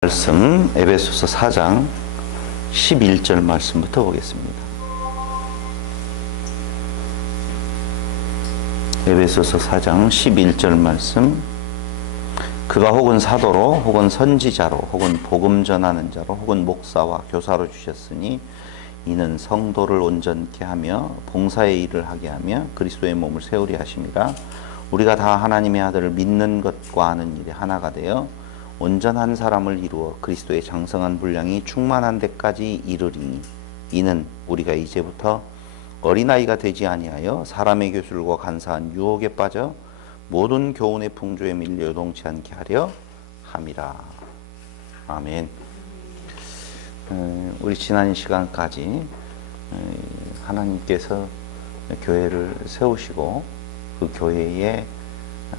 말씀 에베소서 4장 11절 말씀부터 보겠습니다. 에베소서 4장 11절 말씀. 그가 혹은 사도로 혹은 선지자로 혹은 복음 전하는 자로 혹은 목사와 교사로 주셨으니 이는 성도를 온전케 하며 봉사의 일을 하게 하며 그리스도의 몸을 세우리 하심이라. 우리가 다 하나님의 아들을 믿는 것과 아는 일에 하나가 되어 온전한 사람을 이루어 그리스도의 장성한 분량이 충만한 데까지 이르리니 이는 우리가 이제부터 어린아이가 되지 아니하여 사람의 교술과 간사한 유혹에 빠져 모든 교훈의 풍조에 밀려 요동치 않게 하려 함이라. 아멘. 우리 지난 시간까지 하나님께서 교회를 세우시고 그 교회에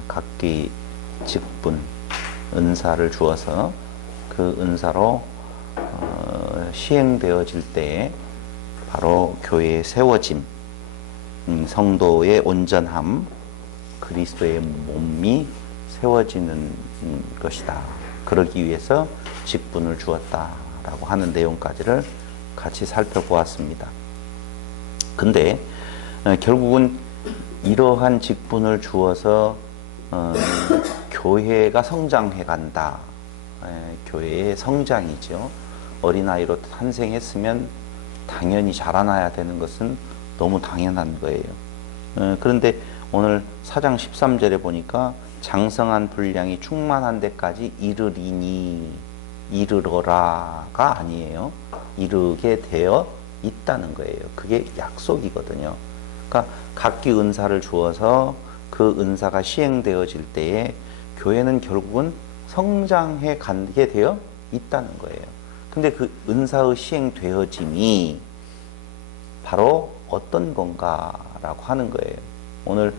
각기 직분, 은사를 주어서 그 은사로 시행되어질 때에 바로 교회의 세워짐, 성도의 온전함, 그리스도의 몸이 세워지는 것이다. 그러기 위해서 직분을 주었다라고 하는 내용까지를 같이 살펴보았습니다. 근데 결국은 이러한 직분을 주어서 교회가 성장해 간다. 교회의 성장이죠. 어린아이로 탄생했으면 당연히 자라나야 되는 것은 너무 당연한 거예요. 그런데 오늘 4장 13절에 보니까 장성한 분량이 충만한 데까지 이르리니, 이르러라가 아니에요. 이르게 되어 있다는 거예요. 그게 약속이거든요. 그러니까 각기 은사를 주어서 그 은사가 시행되어질 때에 교회는 결국은 성장해 가게 되어 있다는 거예요. 근데 그 은사의 시행되어짐이 바로 어떤 건가라고 하는 거예요. 오늘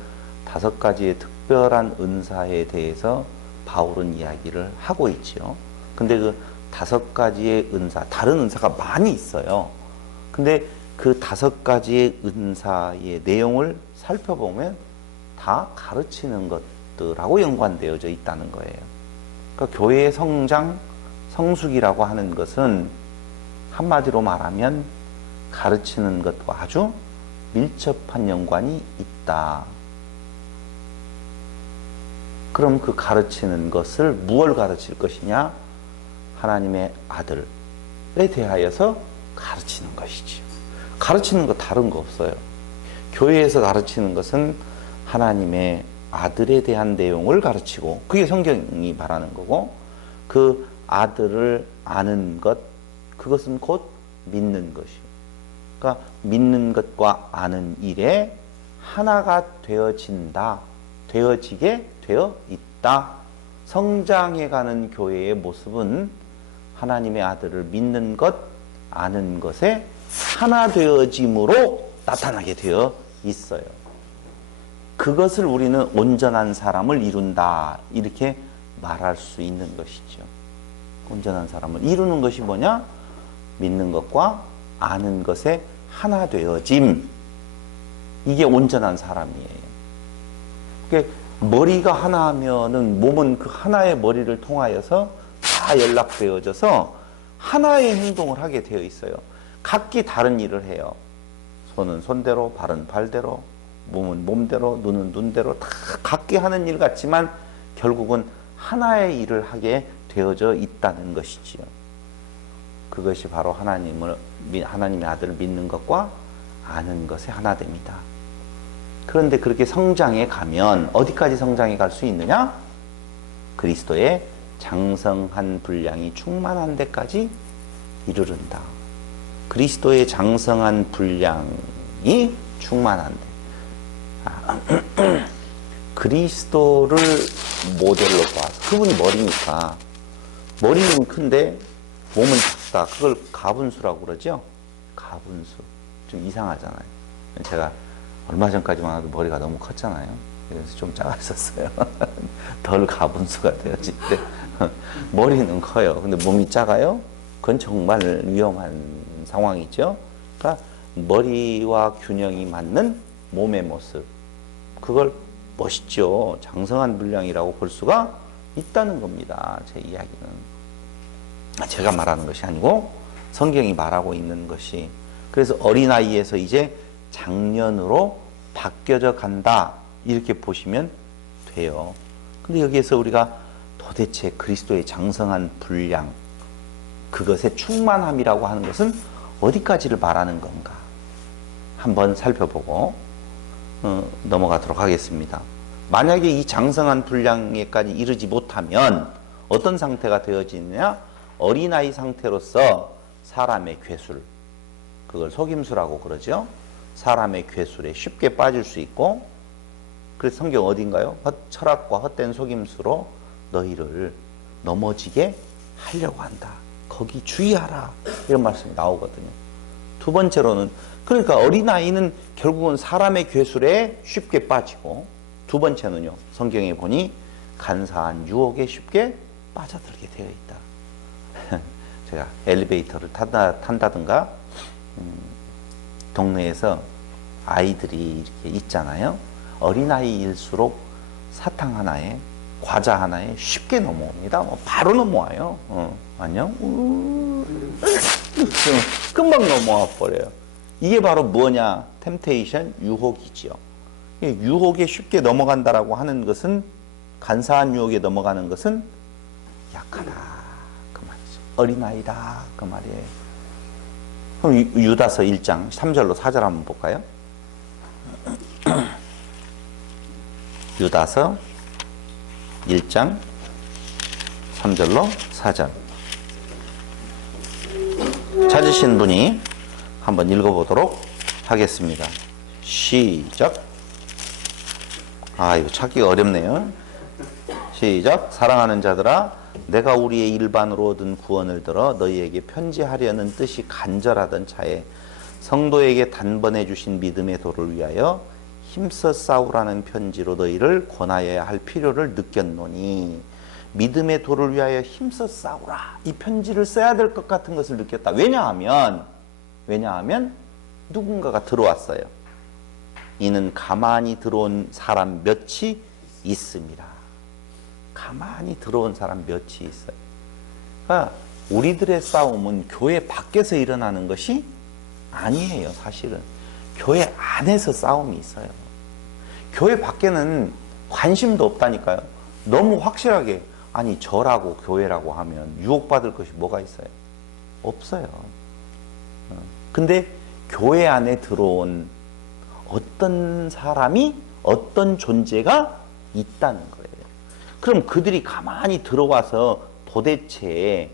5가지의 특별한 은사에 대해서 바울은 이야기를 하고 있죠. 근데 그 5가지의 은사, 다른 은사가 많이 있어요. 근데 그 5가지의 은사의 내용을 살펴보면 다 가르치는 것들하고 연관되어져 있다는 거예요. 그러니까 교회의 성장, 성숙이라고 하는 것은 한마디로 말하면 가르치는 것과 아주 밀접한 연관이 있다. 그럼 그 가르치는 것을 무엇을 가르칠 것이냐? 하나님의 아들에 대하여서 가르치는 것이지요. 가르치는 거 다른 거 없어요. 교회에서 가르치는 것은 하나님의 아들에 대한 내용을 가르치고, 그게 성경이 말하는 거고, 그 아들을 아는 것, 그것은 곧 믿는 것이요. 그러니까 믿는 것과 아는 일에 하나가 되어진다, 되어지게 되어 있다. 성장해가는 교회의 모습은 하나님의 아들을 믿는 것, 아는 것에 하나 되어짐으로 나타나게 되어 있어요. 그것을 우리는 온전한 사람을 이룬다, 이렇게 말할 수 있는 것이죠. 온전한 사람을 이루는 것이 뭐냐? 믿는 것과 아는 것에 하나 되어짐. 이게 온전한 사람이에요. 그러니까 머리가 하나면은 몸은 그 하나의 머리를 통하여서 다 연락되어져서 하나의 행동을 하게 되어 있어요. 각기 다른 일을 해요. 손은 손대로, 발은 발대로, 몸은 몸대로, 눈은 눈대로 다 각기 하는 일 같지만 결국은 하나의 일을 하게 되어져 있다는 것이지요. 그것이 바로 하나님의 아들을 믿는 것과 아는 것에 하나 됩니다. 그런데 그렇게 성장해 가면 어디까지 성장해 갈 수 있느냐? 그리스도의 장성한 분량이 충만한 데까지 이르른다. 그리스도의 장성한 분량이 충만한 데. 그리스도를 모델로 봐서, 그분이 머리니까, 머리는 큰데 몸은 작다. 그걸 가분수라고 그러죠? 가분수. 좀 이상하잖아요. 제가 얼마 전까지만 해도 머리가 너무 컸잖아요. 그래서 좀 작았었어요. 덜 가분수가 되어질 때. 머리는 커요. 근데 몸이 작아요? 그건 정말 위험한 상황이죠. 그러니까 머리와 균형이 맞는 몸의 모습. 그걸 멋있죠. 장성한 분량이라고 볼 수가 있다는 겁니다. 제 이야기는. 제가 말하는 것이 아니고 성경이 말하고 있는 것이. 그래서 어린아이에서 이제 장년으로 바뀌어져 간다, 이렇게 보시면 돼요. 근데 여기에서 우리가 도대체 그리스도의 장성한 분량, 그것의 충만함이라고 하는 것은 어디까지를 말하는 건가 한번 살펴보고 넘어가도록 하겠습니다. 만약에 이 장성한 분량에까지 이르지 못하면 어떤 상태가 되어지느냐? 어린아이 상태로서 사람의 괴술, 그걸 속임수라고 그러죠. 사람의 괴술에 쉽게 빠질 수 있고, 그래서 성경 어딘가요? 철학과 헛된 속임수로 너희를 넘어지게 하려고 한다. 거기 주의하라, 이런 말씀이 나오거든요. 두 번째로는, 그러니까 어린아이는 결국은 사람의 괴술에 쉽게 빠지고, 두 번째는요, 성경에 보니 간사한 유혹에 쉽게 빠져들게 되어 있다. 제가 엘리베이터를 탄다든가 동네에서 아이들이 이렇게 있잖아요. 어린아이일수록 사탕 하나에, 과자 하나에 쉽게 넘어옵니다. 바로 넘어와요. 안녕? 금방 넘어와 버려요. 이게 바로 뭐냐? 템테이션, 유혹이지요. 유혹에 쉽게 넘어간다라고 하는 것은, 간사한 유혹에 넘어가는 것은 약하다, 그 말이죠. 어린아이다, 그 말이에요. 그럼 유다서 1장 3절로 4절 한번 볼까요? 유다서 1장 3절로 4절. 찾으신 분이 한번 읽어보도록 하겠습니다. 시작. 이거 찾기가 어렵네요. 시작. 사랑하는 자들아, 내가 우리의 일반으로 얻은 구원을 들어 너희에게 편지하려는 뜻이 간절하던 차에 성도에게 단번에 주신 믿음의 도를 위하여 힘써 싸우라는 편지로 너희를 권하여야 할 필요를 느꼈노니, 믿음의 도를 위하여 힘써 싸우라, 이 편지를 써야 될 것 같은 것을 느꼈다. 왜냐하면 누군가가 들어왔어요. 이는 가만히 들어온 사람 몇이 있습니다. 가만히 들어온 사람 몇이 있어요. 그러니까 우리들의 싸움은 교회 밖에서 일어나는 것이 아니에요. 사실은 교회 안에서 싸움이 있어요. 교회 밖에는 관심도 없다니까요. 너무 확실하게, 아니 저라고 교회라고 하면 유혹받을 것이 뭐가 있어요? 없어요. 근데 교회 안에 들어온 어떤 사람이, 어떤 존재가 있다는 거예요. 그럼 그들이 가만히 들어와서 도대체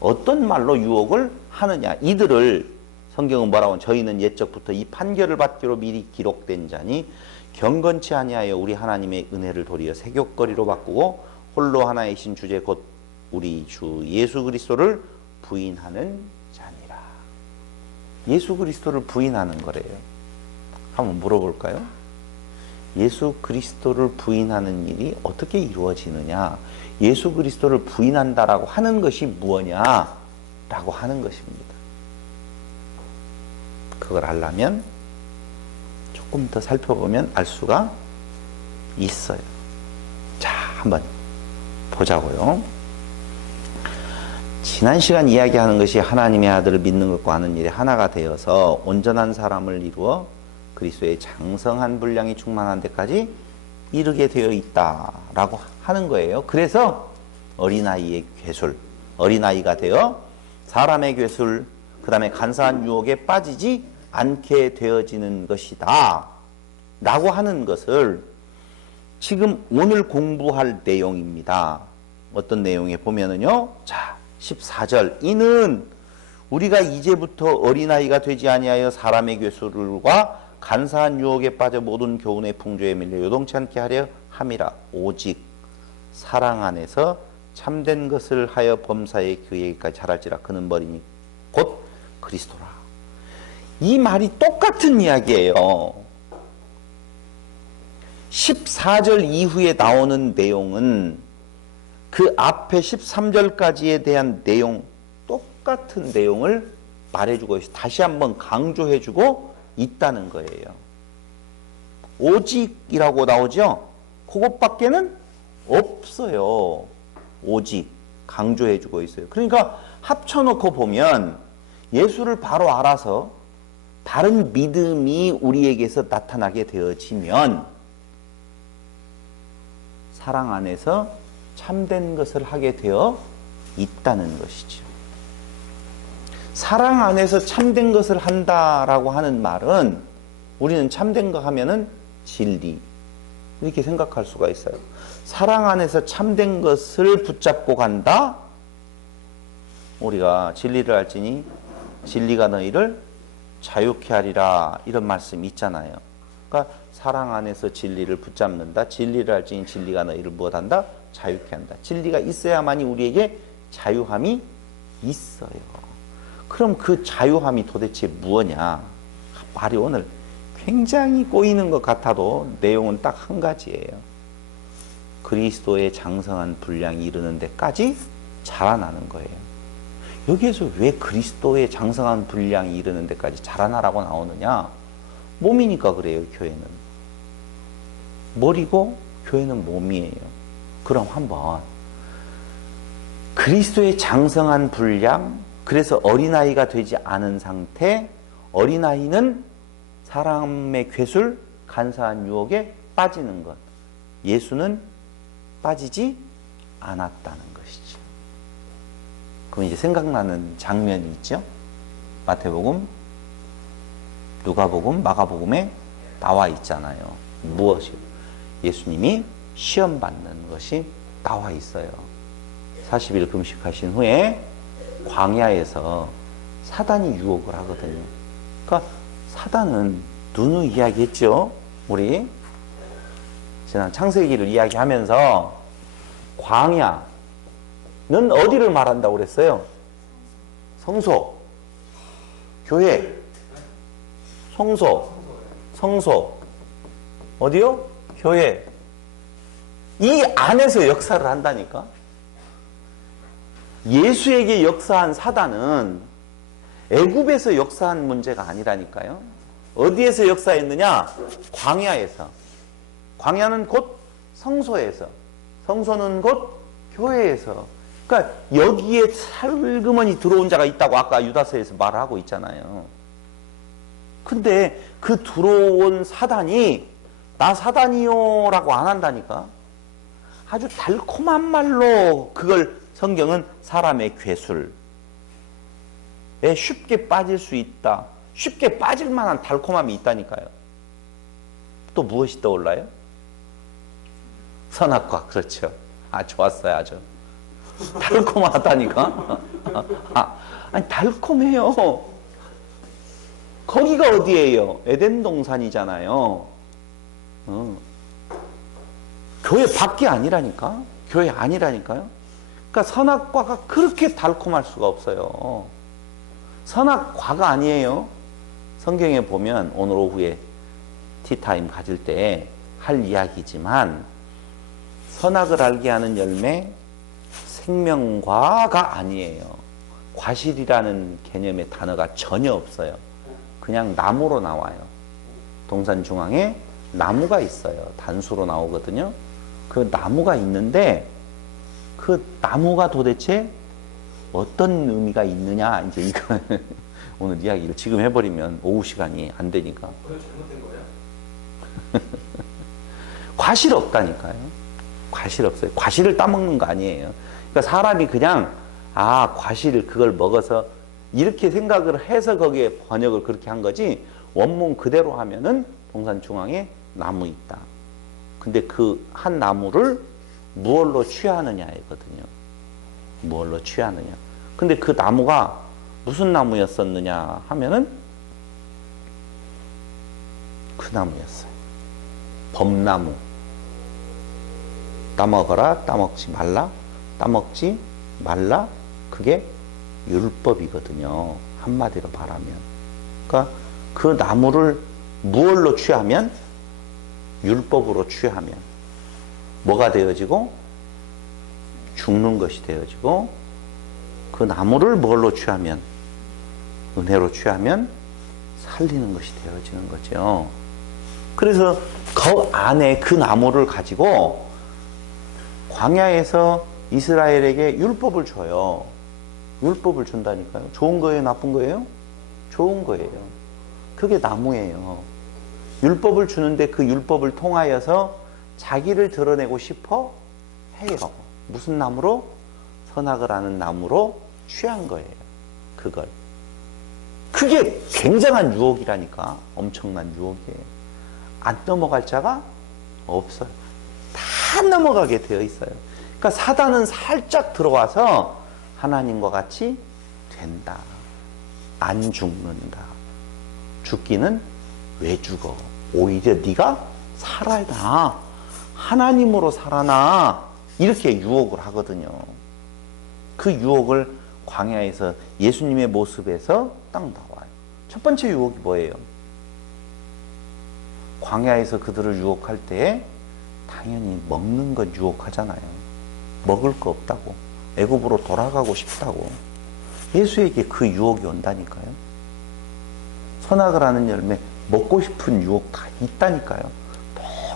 어떤 말로 유혹을 하느냐? 이들을 성경은 뭐라고 하면, 저희는 옛적부터 이 판결을 받기로 미리 기록된 자니 경건치 아니하여 우리 하나님의 은혜를 도리어 세귑거리로 바꾸고 홀로 하나이신 주제 곧 우리 주 예수 그리스도를 부인하는 자니라. 예수 그리스도를 부인하는 거래요. 한번 물어볼까요? 예수 그리스도를 부인하는 일이 어떻게 이루어지느냐? 예수 그리스도를 부인한다라고 하는 것이 무엇냐라고 하는 것입니다. 그걸 알려면 조금 더 살펴보면 알 수가 있어요. 자, 한번 보자고요. 지난 시간 이야기하는 것이 하나님의 아들을 믿는 것과 하는 일이 하나가 되어서 온전한 사람을 이루어 그리스도의 장성한 분량이 충만한 데까지 이르게 되어 있다라고 하는 거예요. 그래서 어린아이의 괴술, 어린아이가 되어 사람의 괴술, 그 다음에 간사한 유혹에 빠지지 않게 되어지는 것이다 라고 하는 것을 지금 오늘 공부할 내용입니다. 어떤 내용에 보면은요, 자 14절, 이는 우리가 이제부터 어린아이가 되지 아니하여 사람의 괴술과 간사한 유혹에 빠져 모든 교훈의 풍조에 밀려 요동치 않게 하려 함이라. 오직 사랑 안에서 참된 것을 하여 범사에 그에게까지 자랄지라. 그는 머리니 곧 그리스도라. 이 말이 똑같은 이야기예요. 14절 이후에 나오는 내용은 그 앞에 13절까지에 대한 내용, 똑같은 내용을 말해주고 있어요. 다시 한번 강조해주고 있다는 거예요. 오직이라고 나오죠? 그것밖에는 없어요. 오직. 강조해주고 있어요. 그러니까 합쳐놓고 보면 예수를 바로 알아서 바른 믿음이 우리에게서 나타나게 되어지면 사랑 안에서 참된 것을 하게 되어 있다는 것이죠. 사랑 안에서 참된 것을 한다라고 하는 말은 우리는 참된 거 하면은 진리 이렇게 생각할 수가 있어요. 사랑 안에서 참된 것을 붙잡고 간다. 우리가 진리를 알지니 진리가 너희를 자유케 하리라 이런 말씀이 있잖아요. 그러니까 사랑 안에서 진리를 붙잡는다. 진리를 알지니 진리가 너희를 무엇한다? 자유케 한다. 진리가 있어야만이 우리에게 자유함이 있어요. 그럼 그 자유함이 도대체 무엇냐? 말이 오늘 굉장히 꼬이는 것 같아도 내용은 딱 한 가지예요. 그리스도의 장성한 분량이 이르는 데까지 자라나는 거예요. 여기에서 왜 그리스도의 장성한 분량이 이르는 데까지 자라나라고 나오느냐? 몸이니까 그래요, 교회는. 머리고 교회는 몸이에요. 그럼 한번 그리스도의 장성한 분량, 그래서 어린아이가 되지 않은 상태, 어린아이는 사람의 괴술, 간사한 유혹에 빠지는 것. 예수는 빠지지 않았다는 것이죠. 그럼 이제 생각나는 장면이 있죠. 마태복음, 누가복음, 마가복음에 나와 있잖아요. 무엇이요? 예수님이 시험 받는 것이 나와 있어요. 40일 금식하신 후에 광야에서 사단이 유혹을 하거든요. 그러니까 사단은 누누 이야기했죠. 우리 지난 창세기를 이야기하면서 광야는 어디를 말한다고 그랬어요? 성소, 교회, 성소, 어디요? 교회. 이 안에서 역사를 한다니까. 예수에게 역사한 사단은 애굽에서 역사한 문제가 아니라니까요. 어디에서 역사했느냐? 광야에서. 광야는 곧 성소에서. 성소는 곧 교회에서. 그러니까 여기에 살그머니 들어온 자가 있다고 아까 유다서에서 말하고 있잖아요. 근데 그 들어온 사단이 나 사단이요 라고 안 한다니까. 아주 달콤한 말로 그걸 성경은 사람의 괴술에 쉽게 빠질 수 있다. 쉽게 빠질 만한 달콤함이 있다니까요. 또 무엇이 떠올라요? 선악과. 그렇죠. 아, 좋았어요. 아주 달콤하다니까. 아니 달콤해요. 거기가 어디예요? 에덴 동산이잖아요. 교회 밖이 아니라니까. 교회 아니라니까요. 그러니까 선악과가 그렇게 달콤할 수가 없어요. 선악과가 아니에요. 성경에 보면 오늘 오후에 티타임 가질 때 할 이야기지만 선악을 알게 하는 열매 생명과가 아니에요. 과실이라는 개념의 단어가 전혀 없어요. 그냥 나무로 나와요. 동산 중앙에 나무가 있어요. 단수로 나오거든요. 그 나무가 있는데 그 나무가 도대체 어떤 의미가 있느냐, 이제 이거 오늘 이야기를 지금 해버리면 오후 시간이 안 되니까. 그건 잘못된 거야? 과실 없다니까요. 과실 없어요. 과실을 따먹는 거 아니에요. 그러니까 사람이 그냥 과실 그걸 먹어서 이렇게 생각을 해서 거기에 번역을 그렇게 한 거지, 원문 그대로 하면은 동산 중앙에 나무 있다. 근데 그 한 나무를 무얼로 취하느냐거든요. 무얼로 취하느냐. 근데 그 나무가 무슨 나무였었느냐 하면은 그 나무였어요. 범나무. 따먹어라, 따먹지 말라, 따먹지 말라. 그게 율법이거든요. 한마디로 말하면. 그러니까 그 나무를 무얼로 취하면? 율법으로 취하면 뭐가 되어지고? 죽는 것이 되어지고, 그 나무를 뭘로 취하면? 은혜로 취하면 살리는 것이 되어지는 거죠. 그래서 그 안에 그 나무를 가지고 광야에서 이스라엘에게 율법을 줘요. 율법을 준다니까요. 좋은 거예요? 나쁜 거예요? 좋은 거예요. 그게 나무예요. 율법을 주는데 그 율법을 통하여서 자기를 드러내고 싶어 해요. 무슨 나무로? 선악을 아는 나무로 취한 거예요. 그걸. 그게 굉장한 유혹이라니까. 엄청난 유혹이에요. 안 넘어갈 자가 없어요. 다 넘어가게 되어 있어요. 그러니까 사단은 살짝 들어와서 하나님과 같이 된다. 안 죽는다. 죽기는 왜 죽어? 오히려 네가 살아라. 하나님으로 살아나. 이렇게 유혹을 하거든요. 그 유혹을 광야에서 예수님의 모습에서 딱 나와요. 첫 번째 유혹이 뭐예요? 광야에서 그들을 유혹할 때 당연히 먹는 것 유혹하잖아요. 먹을 거 없다고. 애굽으로 돌아가고 싶다고. 예수에게 그 유혹이 온다니까요. 선악을 아는 열매, 먹고 싶은 유혹 다 있다니까요.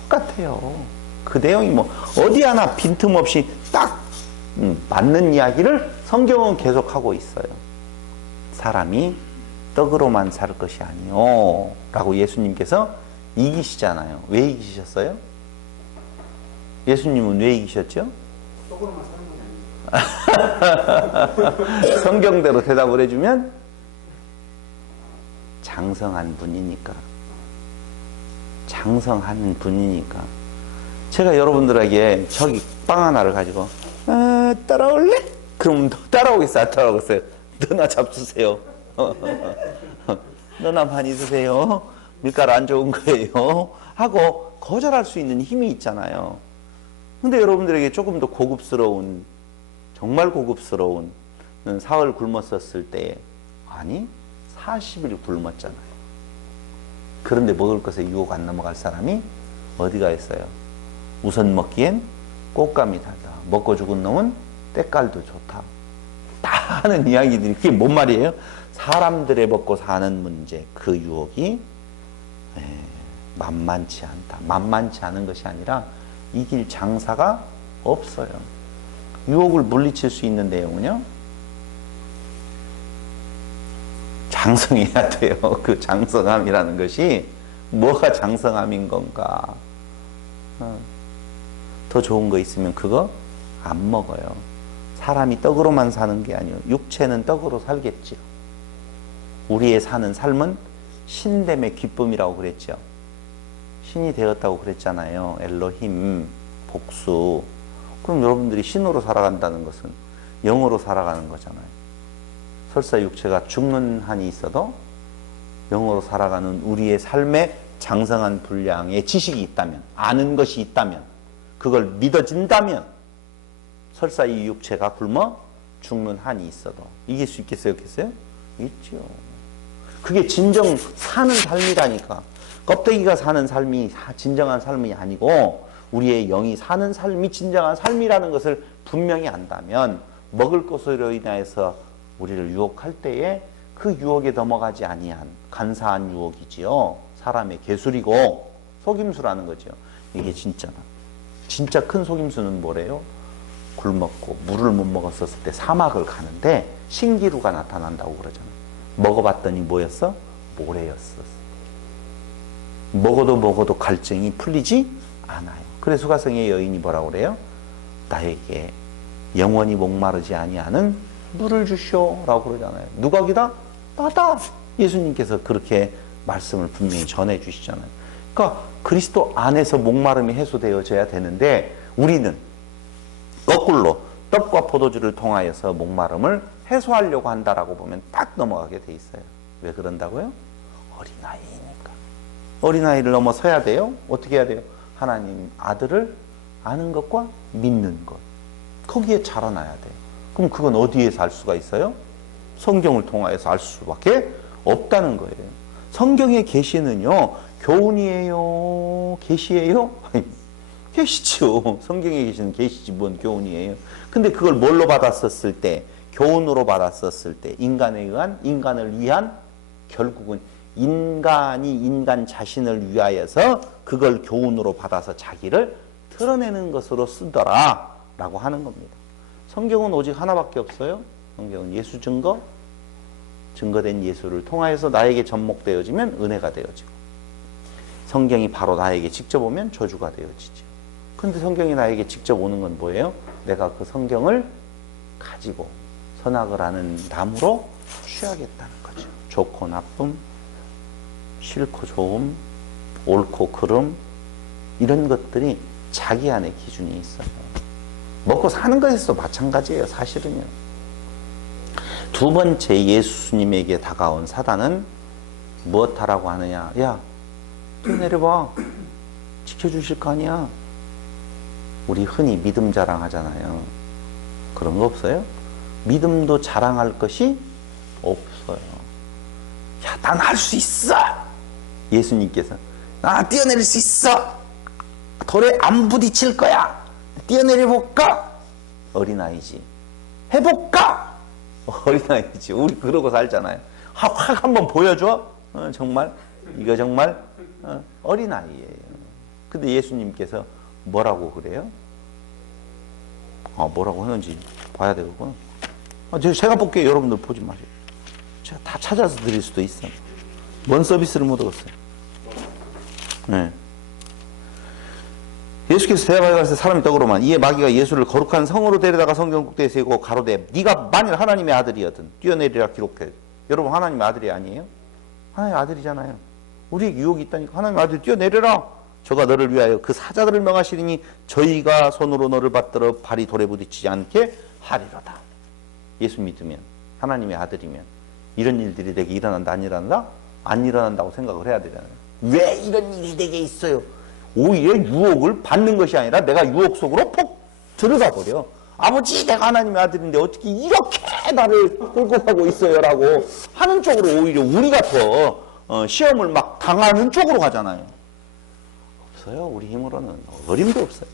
똑같아요. 그 내용이 뭐 어디 하나 빈틈없이 딱 맞는 이야기를 성경은 계속하고 있어요. 사람이 떡으로만 살 것이 아니요 라고 예수님께서 이기시잖아요. 왜 이기셨어요? 예수님은 왜 이기셨죠? 떡으로만 사는 건 아니에요. 성경대로 대답을 해주면 장성한 분이니까. 장성한 분이니까. 제가 여러분들에게 저기 빵 하나를 가지고 따라올래? 그럼 너 따라오겠어요? 안 따라오겠어요? 너나 잡수세요. 너나 많이 드세요. 밀가루 안 좋은 거예요. 하고 거절할 수 있는 힘이 있잖아요. 근데 여러분들에게 조금 더 고급스러운, 정말 고급스러운 사흘 굶었었을 때, 아니 40일 굶었잖아요. 그런데 먹을 것에 유혹 안 넘어갈 사람이 어디가 있어요? 우선 먹기엔 꽃감이 달다. 먹고 죽은 놈은 때깔도 좋다. 다 하는 이야기들이, 그게 뭔 말이에요? 사람들의 먹고 사는 문제, 그 유혹이 만만치 않다. 만만치 않은 것이 아니라 이길 장사가 없어요. 유혹을 물리칠 수 있는 내용은요, 장성해야 돼요. 그 장성함이라는 것이 뭐가 장성함인 건가? 더 좋은 거 있으면 그거 안 먹어요. 사람이 떡으로만 사는 게 아니에요. 육체는 떡으로 살겠지요. 우리의 사는 삶은 신됨의 기쁨이라고 그랬죠. 신이 되었다고 그랬잖아요. 엘로힘, 복수. 그럼 여러분들이 신으로 살아간다는 것은 영으로 살아가는 거잖아요. 설사 육체가 죽는 한이 있어도 영으로 살아가는 우리의 삶에 장성한 분량의 지식이 있다면, 아는 것이 있다면, 그걸 믿어진다면, 설사 이 육체가 굶어 죽는 한이 있어도 이길 수 있겠어요? 없겠어요? 있죠. 그게 진정 사는 삶이라니까. 껍데기가 사는 삶이 진정한 삶이 아니고 우리의 영이 사는 삶이 진정한 삶이라는 것을 분명히 안다면, 먹을 것으로 인하여서 우리를 유혹할 때에 그 유혹에 넘어가지 아니한 간사한 유혹이지요. 사람의 개술이고 속임수라는 거죠. 이게 진짜다. 진짜 큰 속임수는 뭐래요? 굶었고 물을 못 먹었었을 때 사막을 가는데 신기루가 나타난다고 그러잖아요. 먹어봤더니 뭐였어? 모래였어. 먹어도 갈증이 풀리지 않아요. 그래서 수가성의 여인이 뭐라고 그래요? 나에게 영원히 목마르지 아니하는 물을 주시오 라고 그러잖아요. 누가 기다? 나다. 예수님께서 그렇게 말씀을 분명히 전해 주시잖아요. 그러니까 그리스도 안에서 목마름이 해소되어져야 되는데 우리는 거꾸로 떡과 포도주를 통하여서 목마름을 해소하려고 한다라고 보면 딱 넘어가게 돼 있어요. 왜 그런다고요? 어린아이니까. 어린아이를 넘어서야 돼요. 어떻게 해야 돼요? 하나님 아들을 아는 것과 믿는 것. 거기에 자라나야 돼요. 그럼 그건 어디에서 알 수가 있어요? 성경을 통하여서 알 수밖에 없다는 거예요. 성경의 계시는요, 교훈이에요? 계시예요? 계시죠. 성경에 계시는 계시지 뭔 교훈이에요. 근데 그걸 뭘로 받았었을 때, 교훈으로 받았었을 때, 인간에 의한, 인간을 위한, 결국은 인간이 인간 자신을 위하여서 그걸 교훈으로 받아서 자기를 드러내는 것으로 쓰더라 라고 하는 겁니다. 성경은 오직 하나밖에 없어요. 성경은 예수 증거된 예수를 통하여서 나에게 접목되어지면 은혜가 되어지고, 성경이 바로 나에게 직접 오면 저주가 되어지죠. 근데 성경이 나에게 직접 오는 건 뭐예요? 내가 그 성경을 가지고 선악을 아는 나무로 취하겠다는 거죠. 좋고 나쁨, 싫고 좋음, 옳고 그름, 이런 것들이 자기 안에 기준이 있어요. 먹고 사는 것에서도 마찬가지예요, 사실은요. 두 번째 예수님에게 다가온 사단은 무엇하라고 하느냐? 야, 뛰어내려봐. 지켜주실 거 아니야. 우리 흔히 믿음 자랑하잖아요. 그런 거 없어요? 믿음도 자랑할 것이 없어요. 야, 난 할 수 있어. 예수님께서 나 뛰어내릴 수 있어. 돌에 안 부딪힐 거야. 뛰어내려 볼까? 어린아이지. 해볼까? 어린아이지. 우리 그러고 살잖아요. 확 한번 보여줘? 정말? 이거 정말? 어린아이예요. 근데 예수님께서 뭐라고 그래요? 뭐라고 하는지 봐야 되겠구나. 제가 볼게요. 여러분들 보지 마세요. 제가 다 찾아서 드릴 수도 있어. 뭔 서비스를 못 얻었어요. 네. 예수께서 대답하여서 사람이 떡으로만, 이에 마귀가 예수를 거룩한 성으로 데려다가 성경 꼭대기에 세우고 가로되 네가 만일 하나님의 아들이었든 뛰어내리라 기록해. 여러분, 하나님의 아들이 아니에요? 하나님의 아들이잖아요. 우리에게 유혹이 있다니까. 하나님의 아들이 뛰어내려라. 저가 너를 위하여 그 사자들을 명하시리니 저희가 손으로 너를 받들어 발이 돌에 부딪히지 않게 하리로다. 예수 믿으면, 하나님의 아들이면 이런 일들이 내게 일어난다, 안 일어난다? 안 일어난다고 생각을 해야 되잖아요. 왜 이런 일이 내게 있어요? 오히려 유혹을 받는 것이 아니라 내가 유혹 속으로 폭 들어가 버려. 아버지, 내가 하나님의 아들인데 어떻게 이렇게 나를 끌고 가고 있어요? 라고 하는 쪽으로 오히려 우리가 더 시험을 막 당하는 쪽으로 가잖아요. 없어요. 우리 힘으로는 어림도 없어요.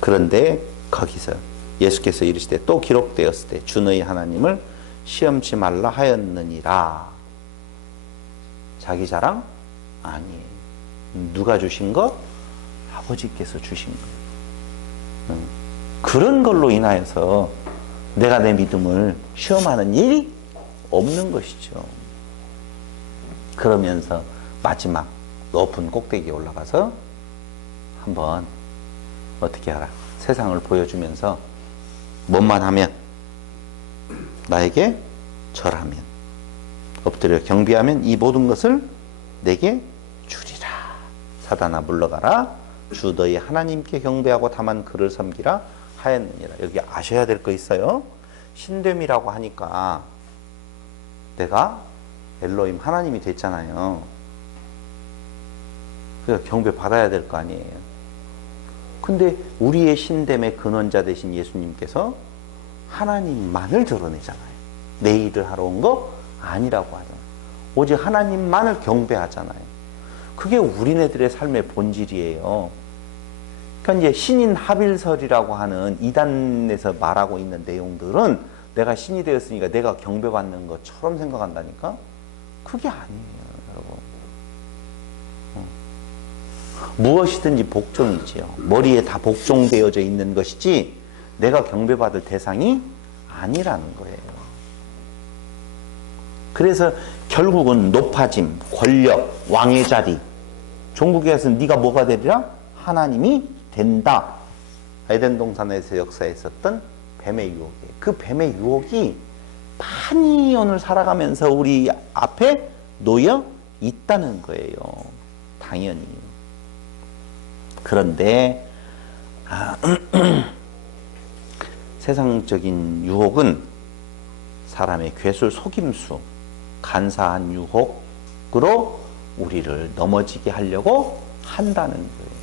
그런데 거기서 예수께서 이르시되 또 기록되었을 때 주 너희 하나님을 시험치 말라 하였느니라. 자기 자랑? 아니에요. 누가 주신 거? 아버지께서 주신 거. 그런 걸로 인하여서 내가 내 믿음을 시험하는 일이 없는 것이죠. 그러면서 마지막 높은 꼭대기에 올라가서 한번 어떻게 하라? 세상을 보여주면서 뭐만 하면, 나에게 절하면, 엎드려 경배하면 이 모든 것을 내게 주리라. 사단아 물러가라. 주 너희 하나님께 경배하고 다만 그를 섬기라 하였느니라. 여기 아셔야 될 거 있어요. 신됨이라고 하니까 내가 엘로힘 하나님이 됐잖아요. 그러니까 경배 받아야 될 거 아니에요. 근데 우리의 신됨의 근원자 되신 예수님께서 하나님만을 드러내잖아요. 내 일을 하러 온 거 아니라고 하잖아요. 오직 하나님만을 경배하잖아요. 그게 우리네들의 삶의 본질이에요. 그러니까 이제 신인 하빌설이라고 하는 이단에서 말하고 있는 내용들은 내가 신이 되었으니까 내가 경배받는 것처럼 생각한다니까? 그게 아니에요, 여러분. 무엇이든지 복종이지요. 머리에 다 복종되어져 있는 것이지 내가 경배받을 대상이 아니라는 거예요. 그래서 결국은 높아짐, 권력, 왕의 자리, 종국에 가서 네가 뭐가 되리라? 하나님이 된다. 에덴 동산에서 역사했었던 뱀의 유혹이에요. 그 뱀의 유혹이 많이 오늘 살아가면서 우리 앞에 놓여 있다는 거예요. 당연히. 그런데 세상적인 유혹은 사람의 괴술, 속임수, 간사한 유혹으로 우리를 넘어지게 하려고 한다는 거예요.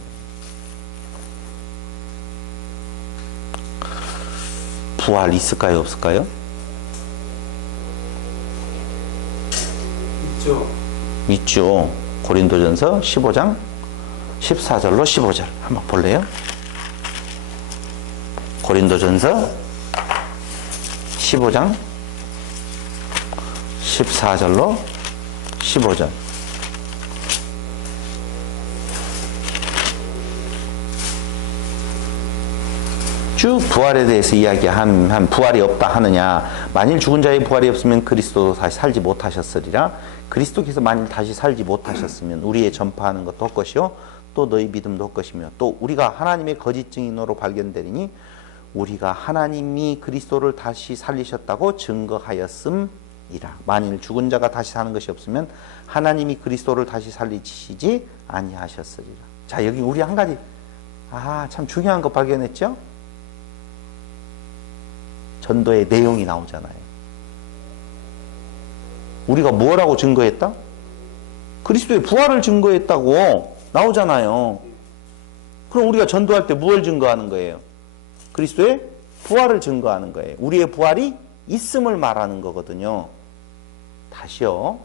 부활 있을까요, 없을까요? 있죠. 있죠. 고린도전서 15장 14절로 15절 한번 볼래요? 고린도전서 15장 14절로 15절. 쭉 부활에 대해서 이야기한 부활이 없다 하느냐. 만일 죽은 자의 부활이 없으면 그리스도도 다시 살지 못하셨으리라. 그리스도께서 만일 다시 살지 못하셨으면 우리의 전파하는 것도 헛것이요 또 너희 믿음도 헛것이며 또 우리가 하나님의 거짓 증인으로 발견되리니 우리가 하나님이 그리스도를 다시 살리셨다고 증거하였음이라. 만일 죽은 자가 다시 사는 것이 없으면 하나님이 그리스도를 다시 살리시지 아니하셨으리라. 자, 여기 우리 한 가지 참 중요한 거 발견했죠? 전도의 내용이 나오잖아요. 우리가 뭐라고 증거했다? 그리스도의 부활을 증거했다고 나오잖아요. 그럼 우리가 전도할 때 무엇을 증거하는 거예요? 그리스도의 부활을 증거하는 거예요. 우리의 부활이 있음을 말하는 거거든요. 다시요.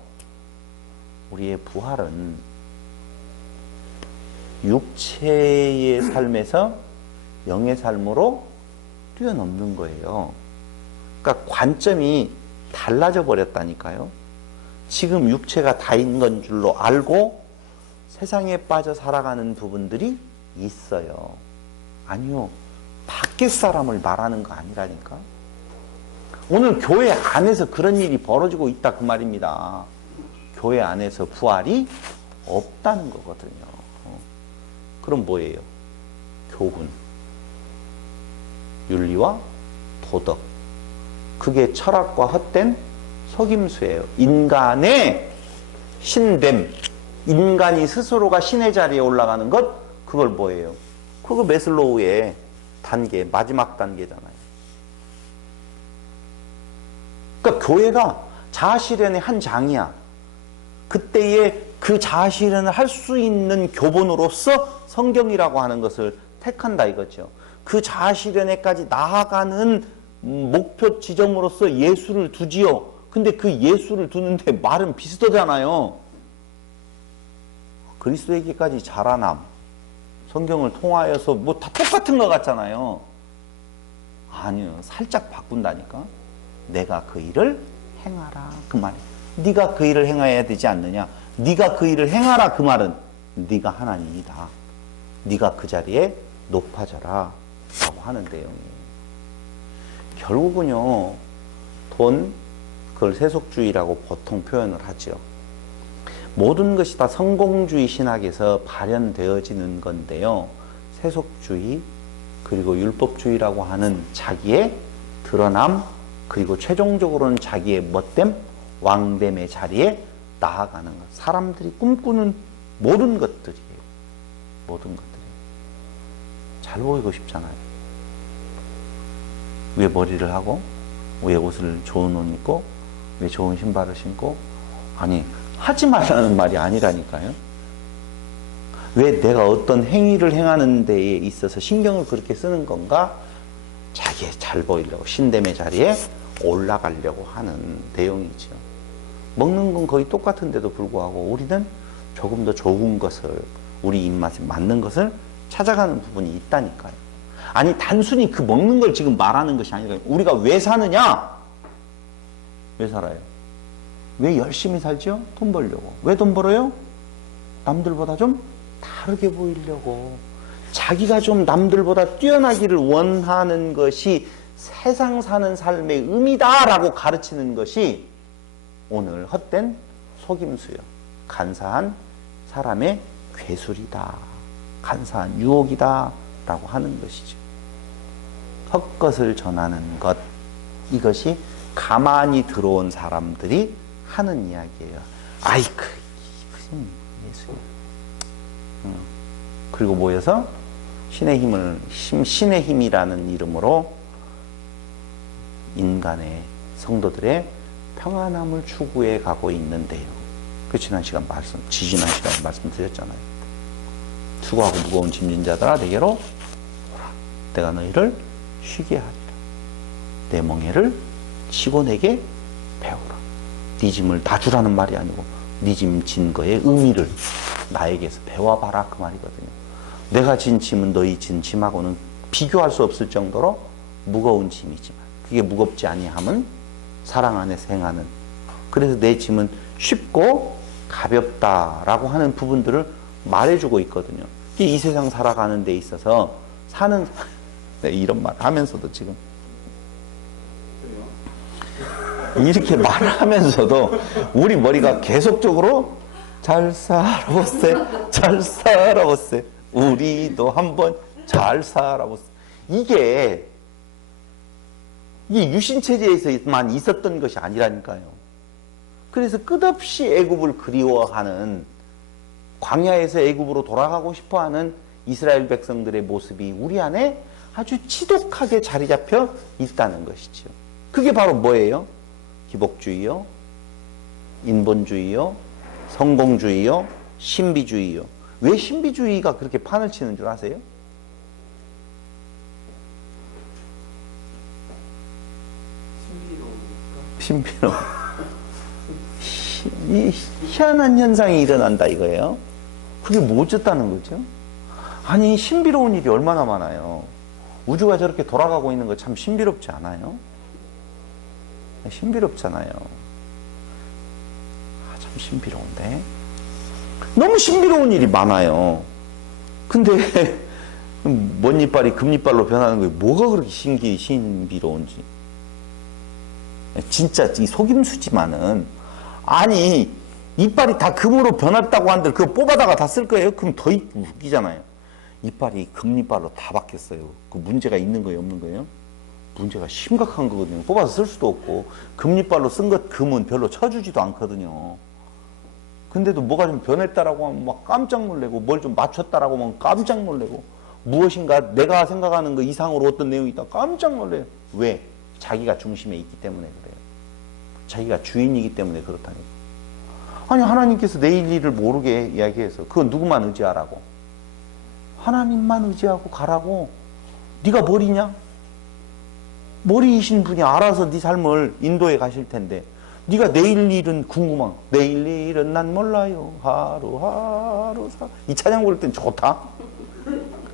우리의 부활은 육체의 삶에서 영의 삶으로 뛰어넘는 거예요. 그러니까 관점이 달라져 버렸다니까요. 지금 육체가 다인 건 줄로 알고 세상에 빠져 살아가는 부분들이 있어요. 아니요. 밖의 사람을 말하는 거 아니라니까. 오늘 교회 안에서 그런 일이 벌어지고 있다 그 말입니다. 교회 안에서 부활이 없다는 거거든요. 그럼 뭐예요? 교훈, 윤리와 도덕. 그게 철학과 헛된 속임수예요. 인간의 신됨, 인간이 스스로가 신의 자리에 올라가는 것, 그걸 뭐예요? 그거 매슬로우의 단계, 마지막 단계잖아요. 그러니까 교회가 자아실현의 한 장이야. 그때에 그 자아실현을 할 수 있는 교본으로서 성경이라고 하는 것을 택한다 이거죠. 그 자아실현에까지 나아가는 목표 지점으로서 예수를 두지요. 근데 그 예수를 두는데 말은 비슷하잖아요. 그리스도에게까지 자라남, 성경을 통하여서 뭐 다 똑같은 것 같잖아요. 아니요. 살짝 바꾼다니까. 내가 그 일을 행하라 그 말이에요. 네가 그 일을 행해야 되지 않느냐. 네가 그 일을 행하라 그 말은 네가 하나님이다. 네가 그 자리에 높아져라 라고 하는 내용이에요. 결국은요. 돈, 그걸 세속주의라고 보통 표현을 하죠. 모든 것이 다 성공주의 신학에서 발현되어지는 건데요. 세속주의 그리고 율법주의라고 하는 자기의 드러남 그리고 최종적으로는 자기의 멋됨, 왕됨의 자리에 나아가는 것. 사람들이 꿈꾸는 모든 것들이에요. 모든 것들이. 잘 보이고 싶잖아요. 왜 머리를 하고 왜 옷을 좋은 옷 입고 왜 좋은 신발을 신고 아니 하지 말라는 말이 아니라니까요. 왜 내가 어떤 행위를 행하는 데에 있어서 신경을 그렇게 쓰는 건가? 자기의 잘 보이려고 신됨의 자리에 올라가려고 하는 내용이죠. 먹는 건 거의 똑같은데도 불구하고 우리는 조금 더 좋은 것을 우리 입맛에 맞는 것을 찾아가는 부분이 있다니까요. 아니 단순히 그 먹는 걸 지금 말하는 것이 아니라 우리가 왜 사느냐? 왜 살아요? 왜 열심히 살죠? 돈 벌려고. 왜 돈 벌어요? 남들보다 좀 다르게 보이려고. 자기가 좀 남들보다 뛰어나기를 원하는 것이 세상 사는 삶의 의미다라고 가르치는 것이 오늘 헛된 속임수요. 간사한 사람의 괴술이다. 간사한 유혹이다 라고 하는 것이죠. 헛것을 전하는 것. 이것이 가만히 들어온 사람들이 하는 이야기예요. 아이쿠, 무슨 예수님. 그리고 모여서 신의 힘이라는 이름으로 인간의 성도들의 평안함을 추구해 가고 있는데요. 그 지난 시간에 말씀드렸잖아요. 수고하고 무거운 짐진 자들아 내게로 오라. 내가 너희를 쉬게 하리라. 내 멍에를 지고 내게 배우라. 네 짐을 다 주라는 말이 아니고 네 짐 진 거의 의미를 나에게서 배워봐라 그 말이거든요. 내가 진 짐은 너희 진 짐하고는 비교할 수 없을 정도로 무거운 짐이지만 그게 무겁지 아니함은 사랑 안에서 행하는. 그래서 내 짐은 쉽고 가볍다라고 하는 부분들을 말해주고 있거든요. 이 세상 살아가는 데 있어서 네, 이런 말 하면서도 지금 이렇게 말하면서도 우리 머리가 계속적으로 잘 살아보세, 잘 살아보세, 우리도 한번 잘 살아보세. 이게 유신체제에서만 있었던 것이 아니라니까요. 그래서 끝없이 애굽을 그리워하는, 광야에서 애굽으로 돌아가고 싶어하는 이스라엘 백성들의 모습이 우리 안에 아주 지독하게 자리 잡혀 있다는 것이죠. 그게 바로 뭐예요? 기복주의요, 인본주의요, 성공주의요, 신비주의요. 왜 신비주의가 그렇게 판을 치는 줄 아세요? 신비로움. 이 희한한 현상이 일어난다 이거예요. 그게 뭐였다는 거죠? 아니, 신비로운 일이 얼마나 많아요. 우주가 저렇게 돌아가고 있는 거 참 신비롭지 않아요? 신비롭잖아요. 참 신비로운데. 너무 신비로운 일이 많아요. 근데 먼 이빨이 금이빨로 변하는 게 뭐가 그렇게 신비로운지. 진짜 이 속임수지만은, 아니 이빨이 다 금으로 변했다고 한들 그거 뽑아다가 다 쓸 거예요? 그럼 더 웃기잖아요. 이빨이 금이빨로 다 바뀌었어요. 그 문제가 있는 거예요, 없는 거예요? 문제가 심각한 거거든요. 뽑아서 쓸 수도 없고, 금이빨로 쓴 것 금은 별로 쳐주지도 않거든요. 근데도 뭐가 좀 변했다라고 하면 막 깜짝 놀래고, 뭘 좀 맞췄다라고 하면 깜짝 놀래고, 무엇인가 내가 생각하는 거 이상으로 어떤 내용이 있다 깜짝 놀래요. 왜? 자기가 중심에 있기 때문에 그래요. 자기가 주인이기 때문에 그렇다니까. 아니, 하나님께서 내일 일을 모르게 이야기해서 그건 누구만 의지하라고? 하나님만 의지하고 가라고. 네가 머리냐? 머리이신 분이 알아서 네 삶을 인도해 가실 텐데, 네가 내일 일은 궁금한, 내일 일은 난 몰라요, 하루하루 이 찬양 부를 땐 좋다.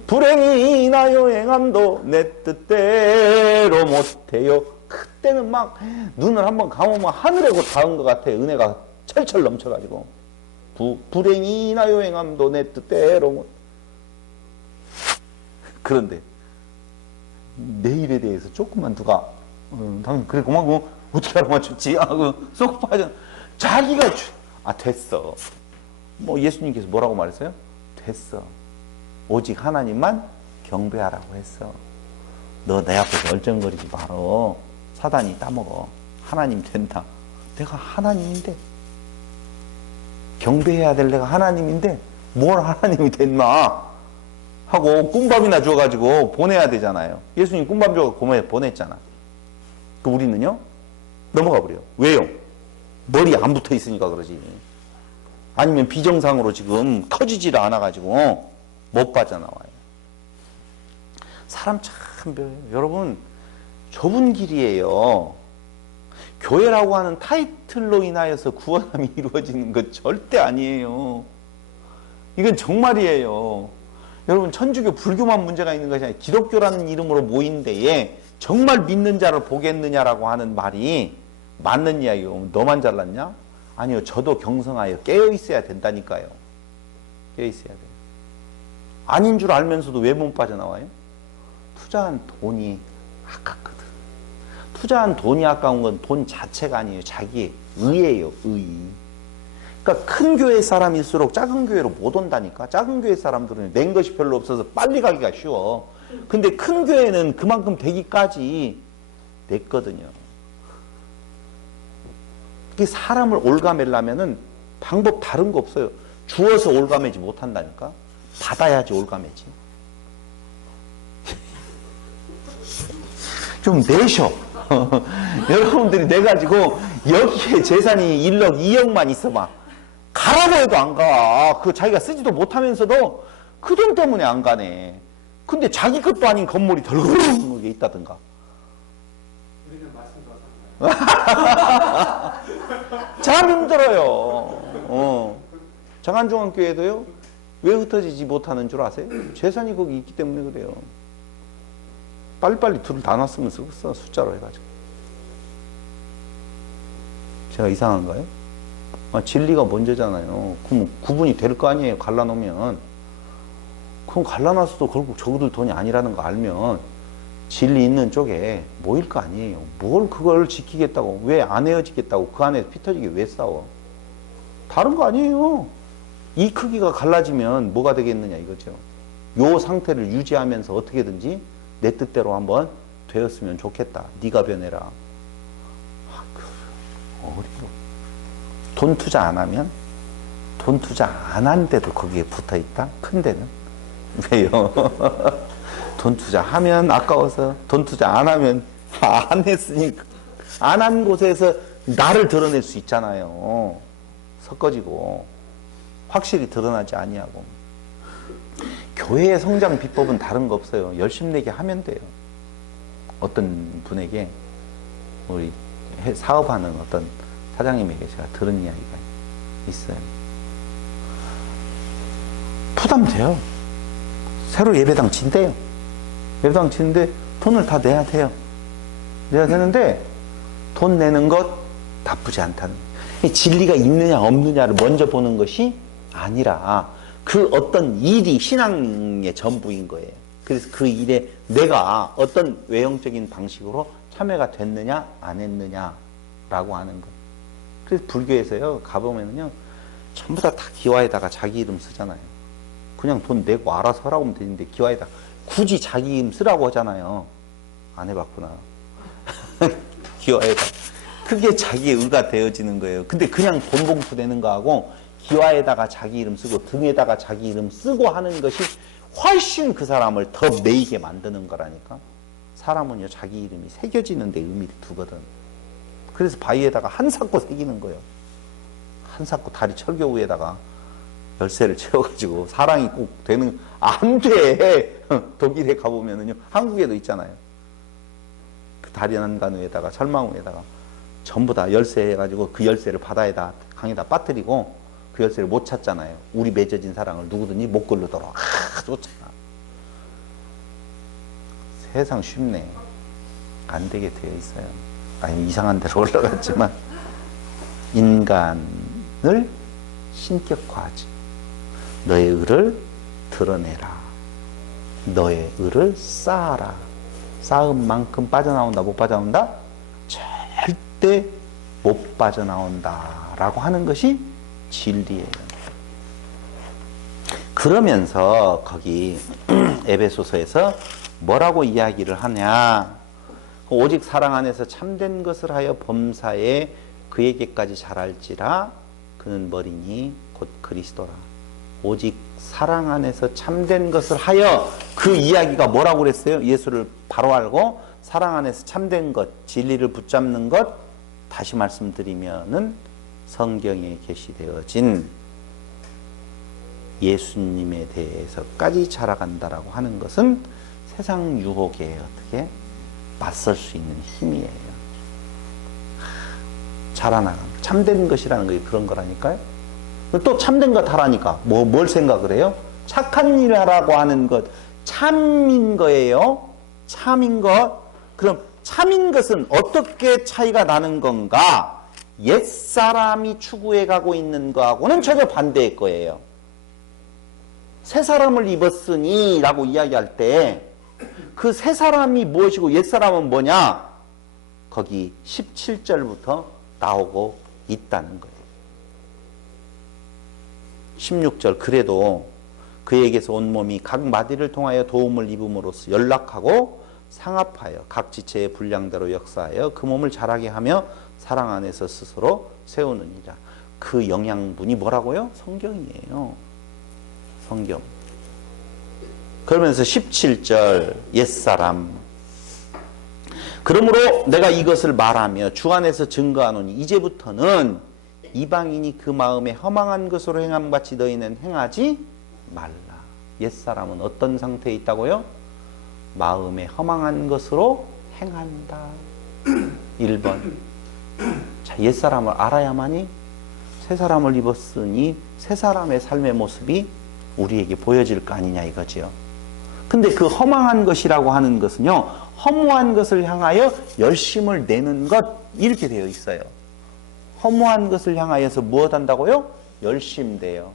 불행이나 여행함도 내 뜻대로 못해요. 그때는 막 눈을 한번 감으면 하늘에 곧 닿은 것 같아. 은혜가 철철 넘쳐가지고. 불행이나 여행함도 내 뜻대로 못. 그런데 내일에 대해서 조금만 누가 당연히 그래 고마워, 어떻게 알아 맞췄지 하고 쏙 빠져. 자기가 됐어. 뭐 예수님께서 뭐라고 말했어요? 됐어. 오직 하나님만 경배하라고 했어. 너 내 앞에서 얼쩡거리지 말어. 사단이 따먹어. 하나님 된다. 내가 하나님인데, 경배해야 될 내가 하나님인데 뭘 하나님이 됐나 하고 꿈밥이나 줘가지고 보내야 되잖아요. 예수님 꿈밥 줘가지고 보냈잖아. 그 우리는요? 넘어가 버려요. 왜요? 머리에 안 붙어 있으니까 그러지. 아니면 비정상으로 지금 터지지를 않아가지고 못 빠져나와요. 사람 참, 여러분, 좁은 길이에요. 교회라고 하는 타이틀로 인하여서 구원함이 이루어지는 것 절대 아니에요. 이건 정말이에요. 여러분, 천주교, 불교만 문제가 있는 것이 아니라 기독교라는 이름으로 모인 데에 정말 믿는 자를 보겠느냐라고 하는 말이 맞는 이야기고, 너만 잘났냐? 아니요, 저도 경성하여 깨어 있어야 된다니까요. 깨어 있어야 돼요. 아닌 줄 알면서도 왜 못 빠져나와요? 투자한 돈이 아깝거든. 투자한 돈이 아까운 건 돈 자체가 아니에요. 자기의 의예요, 의. 그러니까 큰 교회 사람일수록 작은 교회로 못 온다니까. 작은 교회 사람들은 낸 것이 별로 없어서 빨리 가기가 쉬워. 근데 큰 교회는 그만큼 되기까지 냈거든요. 사람을 올가매려면은 방법 다른 거 없어요. 주어서 올가매지 못한다니까. 받아야지 올가매지. 좀 내셔. 여러분들이 내가지고 여기에 재산이 1억, 2억만 있어봐. 가라고 해도 안 가. 그 자기가 쓰지도 못하면서도 그 돈 때문에 안 가네. 근데 자기 것도 아닌 건물이 덜그럭하게 있다든가. 우리는 말씀 더 참 힘들어요. 장안중앙교회도요. 왜 흩어지지 못하는 줄 아세요? 재산이 거기 있기 때문에 그래요. 빨리빨리 둘을 다 놨으면 쓰겠어, 숫자로 해가지고. 제가 이상한가요? 진리가 먼저잖아요. 그럼 구분이 될 거 아니에요, 갈라놓으면. 그럼 갈라놨어도 결국 저들 돈이 아니라는 거 알면 진리 있는 쪽에 모일 거 아니에요. 뭘 그걸 지키겠다고, 왜 안 헤어지겠다고 그 안에 피 터지게 왜 싸워? 다른 거 아니에요. 이 크기가 갈라지면 뭐가 되겠느냐 이거죠. 요 상태를 유지하면서 어떻게든지 내 뜻대로 한번 되었으면 좋겠다. 네가 변해라. 어려워. 돈 투자 안 하면, 돈 투자 안 한데도 거기에 붙어 있다? 큰 데는. 왜요? 돈 투자하면 아까워서, 돈 투자 안 하면 안 했으니까. 안 한 곳에서 나를 드러낼 수 있잖아요. 섞어지고 확실히 드러나지 아니하고. 교회의 성장 비법은 다른 거 없어요. 열심내게 하면 돼요. 어떤 분에게, 우리 사업하는 어떤 사장님에게 제가 들은 이야기가 있어요. 부담돼요. 새로 예배당 진대요. 예배당 치는데 돈을 다 내야 돼요. 내야 되는데 돈 내는 것 나쁘지 않다는. 진리가 있느냐 없느냐를 먼저 보는 것이 아니라 그 어떤 일이 신앙의 전부인 거예요. 그래서 그 일에 내가 어떤 외형적인 방식으로 참여가 됐느냐 안 했느냐라고 하는 거. 그래서 불교에서요 가보면요 전부 다 기와에다가 자기 이름 쓰잖아요. 그냥 돈 내고 알아서 하라고 하면 되는데 기와에다 굳이 자기 이름 쓰라고 하잖아요. 안 해봤구나. 기와에다 그게 자기의 의가 되어지는 거예요. 근데 그냥 돈 봉투 내는 거하고 기와에다가 자기 이름 쓰고 등에다가 자기 이름 쓰고 하는 것이 훨씬 그 사람을 더 매이게 만드는 거라니까. 사람은요 자기 이름이 새겨지는 데 의미를 두거든. 그래서 바위에다가 한사코 새기는 거예요. 한사코 다리 철교 위에다가 열쇠를 채워가지고 사랑이 꼭 되는, 안 돼. 독일에 가보면은요 한국에도 있잖아요. 그 다리 난간 위에다가 철망 위에다가 전부 다 열쇠 해가지고 그 열쇠를 바다에다 강에다 빠뜨리고 그 열쇠를 못 찾잖아요. 우리 맺어진 사랑을 누구든지 못 걸르도록. 좋잖아. 세상 쉽네. 안 되게 되어 있어요. 아니 이상한 데로 올라갔지만 인간을 신격화하지. 너의 의를 드러내라. 너의 의를 쌓아라. 쌓은 만큼 빠져나온다 못 빠져나온다? 절대 못 빠져나온다 라고 하는 것이 진리예요. 그러면서 거기 에베소서에서 뭐라고 이야기를 하냐. 오직 사랑 안에서 참된 것을 하여 범사에 그에게까지 자랄지라. 그는 머리니 곧 그리스도라. 오직 사랑 안에서 참된 것을 하여, 그 이야기가 뭐라고 그랬어요? 예수를 바로 알고 사랑 안에서 참된 것, 진리를 붙잡는 것. 다시 말씀드리면은 성경에 게시되어진 예수님에 대해서까지 자라간다라고 하는 것은 세상 유혹에 어떻게 맞설 수 있는 힘이에요. 자라나가는 참된 것이라는 게 그런 거라니까요. 또 참된 것 하라니까 뭘 생각을 해요? 착한 일 하라고 하는 것 참인 거예요. 참인 것. 그럼 참인 것은 어떻게 차이가 나는 건가? 옛사람이 추구해 가고 있는 거하고는 전혀 반대일 거예요. 새 사람을 입었으니 라고 이야기할 때 그 새 사람이 무엇이고 옛사람은 뭐냐? 거기 17절부터 나오고 있다는 거예요. 16절 그래도 그에게서 온 몸이 각 마디를 통하여 도움을 입음으로써 연락하고 상합하여 각 지체의 분량대로 역사하여 그 몸을 자라게 하며 사랑 안에서 스스로 세우느니라. 그 영양분이 뭐라고요? 성경이에요. 성경. 그러면서 17절 옛사람. 그러므로 내가 이것을 말하며 주 안에서 증거하노니 이제부터는 이방인이 그 마음에 허망한 것으로 행함같이 너희는 행하지 말라. 옛사람은 어떤 상태에 있다고요? 마음에 허망한 것으로 행한다. 1번. 자, 옛사람을 알아야만이 새 사람을 입었으니 새 사람의 삶의 모습이 우리에게 보여질 거 아니냐 이거지요. 근데 그 허망한 것이라고 하는 것은요, 허무한 것을 향하여 열심을 내는 것, 이렇게 되어 있어요. 허무한 것을 향하여서 무엇 한다고요? 열심돼요.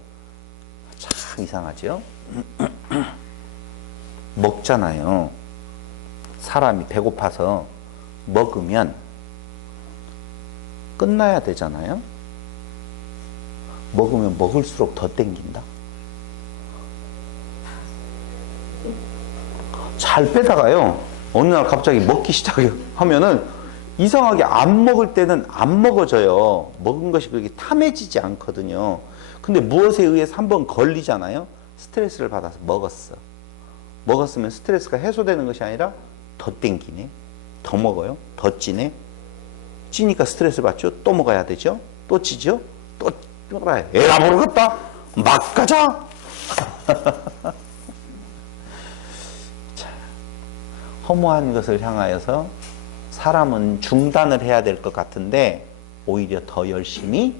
참 이상하죠? 먹잖아요. 사람이 배고파서 먹으면 끝나야 되잖아요. 먹으면 먹을수록 더 땡긴다. 잘 빼다가요, 어느 날 갑자기 먹기 시작하면은 이상하게 안 먹을 때는 안 먹어져요. 먹은 것이 그렇게 탐해지지 않거든요. 근데 무엇에 의해서 한번 걸리잖아요. 스트레스를 받아서 먹었어. 먹었으면 스트레스가 해소되는 것이 아니라 더 땡기네. 더 먹어요. 더 찌네. 찌니까 스트레스 받죠. 또 먹어야 되죠. 또 찌죠. 또 먹어야 돼. 에라 모르겠다. 막 가자. 자, 허무한 것을 향하여서 사람은 중단을 해야 될 것 같은데 오히려 더 열심히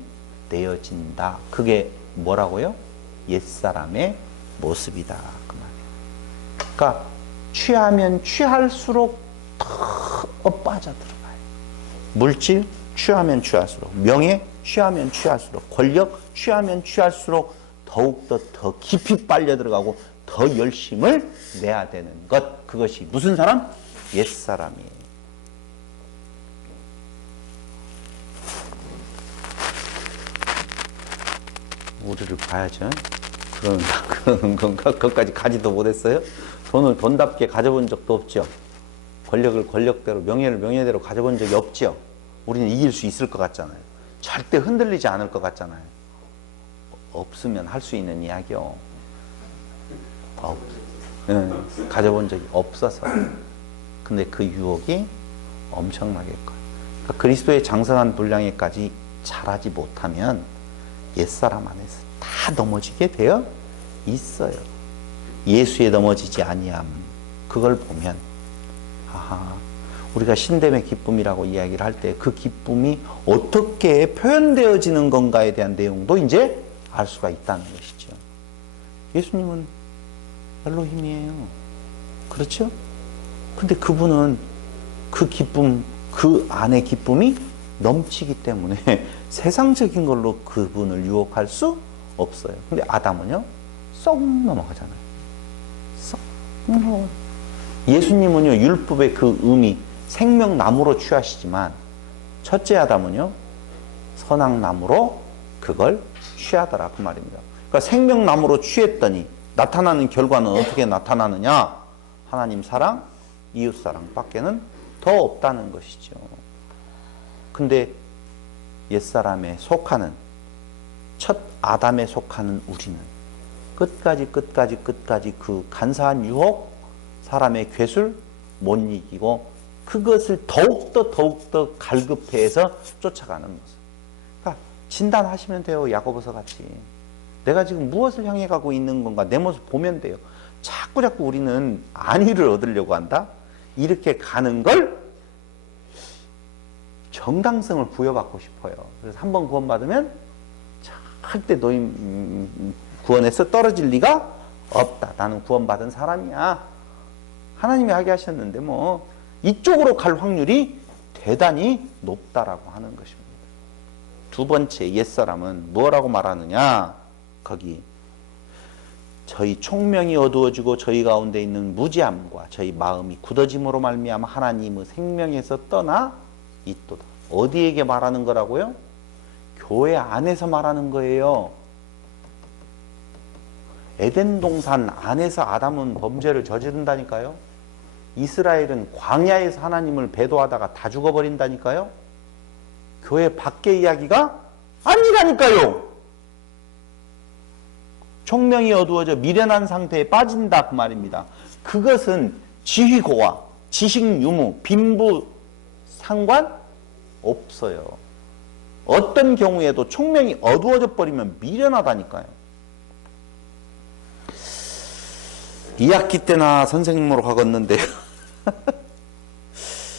내어진다. 그게 뭐라고요? 옛사람의 모습이다. 그 말이에요. 그러니까 취하면 취할수록 더 빠져들어가요. 물질 취하면 취할수록, 명예 취하면 취할수록, 권력 취하면 취할수록 더욱더 더 깊이 빨려 들어가고 더 열심을 내야 되는 것. 그것이 무슨 사람? 옛사람이에요. 우리를 봐야죠. 그런 건가? 그것까지 가지도 못했어요? 돈을 돈답게 가져본 적도 없죠. 권력을 권력대로, 명예를 명예대로 가져본 적이 없죠. 우리는 이길 수 있을 것 같잖아요. 절대 흔들리지 않을 것 같잖아요. 없으면 할 수 있는 이야기요. 가져본 적이 없어서. 근데 그 유혹이 엄청나게 커요. 그러니까 그리스도의 장성한 분량에까지 잘하지 못하면 옛사람 안에서 다 넘어지게 되어 있어요. 예수에 넘어지지 아니함. 그걸 보면 아하, 우리가 신됨의 기쁨이라고 이야기를 할 때 그 기쁨이 어떻게 표현되어지는 건가에 대한 내용도 이제 알 수가 있다는 것이죠. 예수님은 엘로힘이에요. 그렇죠? 근데 그분은 그 기쁨, 그 안의 기쁨이 넘치기 때문에 세상적인 걸로 그분을 유혹할 수 없어요. 근데 아담은요, 쏙 넘어가잖아요. 쏙 넘어가요. 예수님은요, 율법의 그 의미, 생명나무로 취하시지만, 첫째 아담은요, 선악나무로 그걸 취하더라. 그 말입니다. 그러니까 생명나무로 취했더니 나타나는 결과는 어떻게 나타나느냐? 하나님 사랑, 이웃사랑 밖에는 더 없다는 것이죠. 근데 옛사람에 속하는, 첫 아담에 속하는 우리는 끝까지 그 간사한 유혹, 사람의 괴술 못 이기고 그것을 더욱더 갈급해서 쫓아가는 모습. 그러니까 진단하시면 돼요. 야고보서 같이. 내가 지금 무엇을 향해 가고 있는 건가 내 모습 보면 돼요. 자꾸 우리는 안위를 얻으려고 한다. 이렇게 가는 걸 정당성을 부여받고 싶어요. 그래서 한번 구원받으면 절대 노임 구원에서 떨어질 리가 없다. 나는 구원받은 사람이야. 하나님이 하게 하셨는데 뭐 이쪽으로 갈 확률이 대단히 높다라고 하는 것입니다. 두 번째 옛사람은 뭐라고 말하느냐? 거기 저희 총명이 어두워지고 저희 가운데 있는 무지함과 저희 마음이 굳어짐으로 말미암아 하나님의 생명에서 떠나 있도다. 어디에게 말하는 거라고요? 교회 안에서 말하는 거예요. 에덴 동산 안에서 아담은 범죄를 저지른다니까요. 이스라엘은 광야에서 하나님을 배도하다가 다 죽어버린다니까요. 교회 밖의 이야기가 아니라니까요. 총명이 어두워져 미련한 상태에 빠진다 그 말입니다. 그것은 지휘고와 지식 유무, 빈부 상관 없어요. 어떤 경우에도 총명이 어두워져 버리면 미련하다니까요. 2학기 때나 선생님으로 가겠는데요.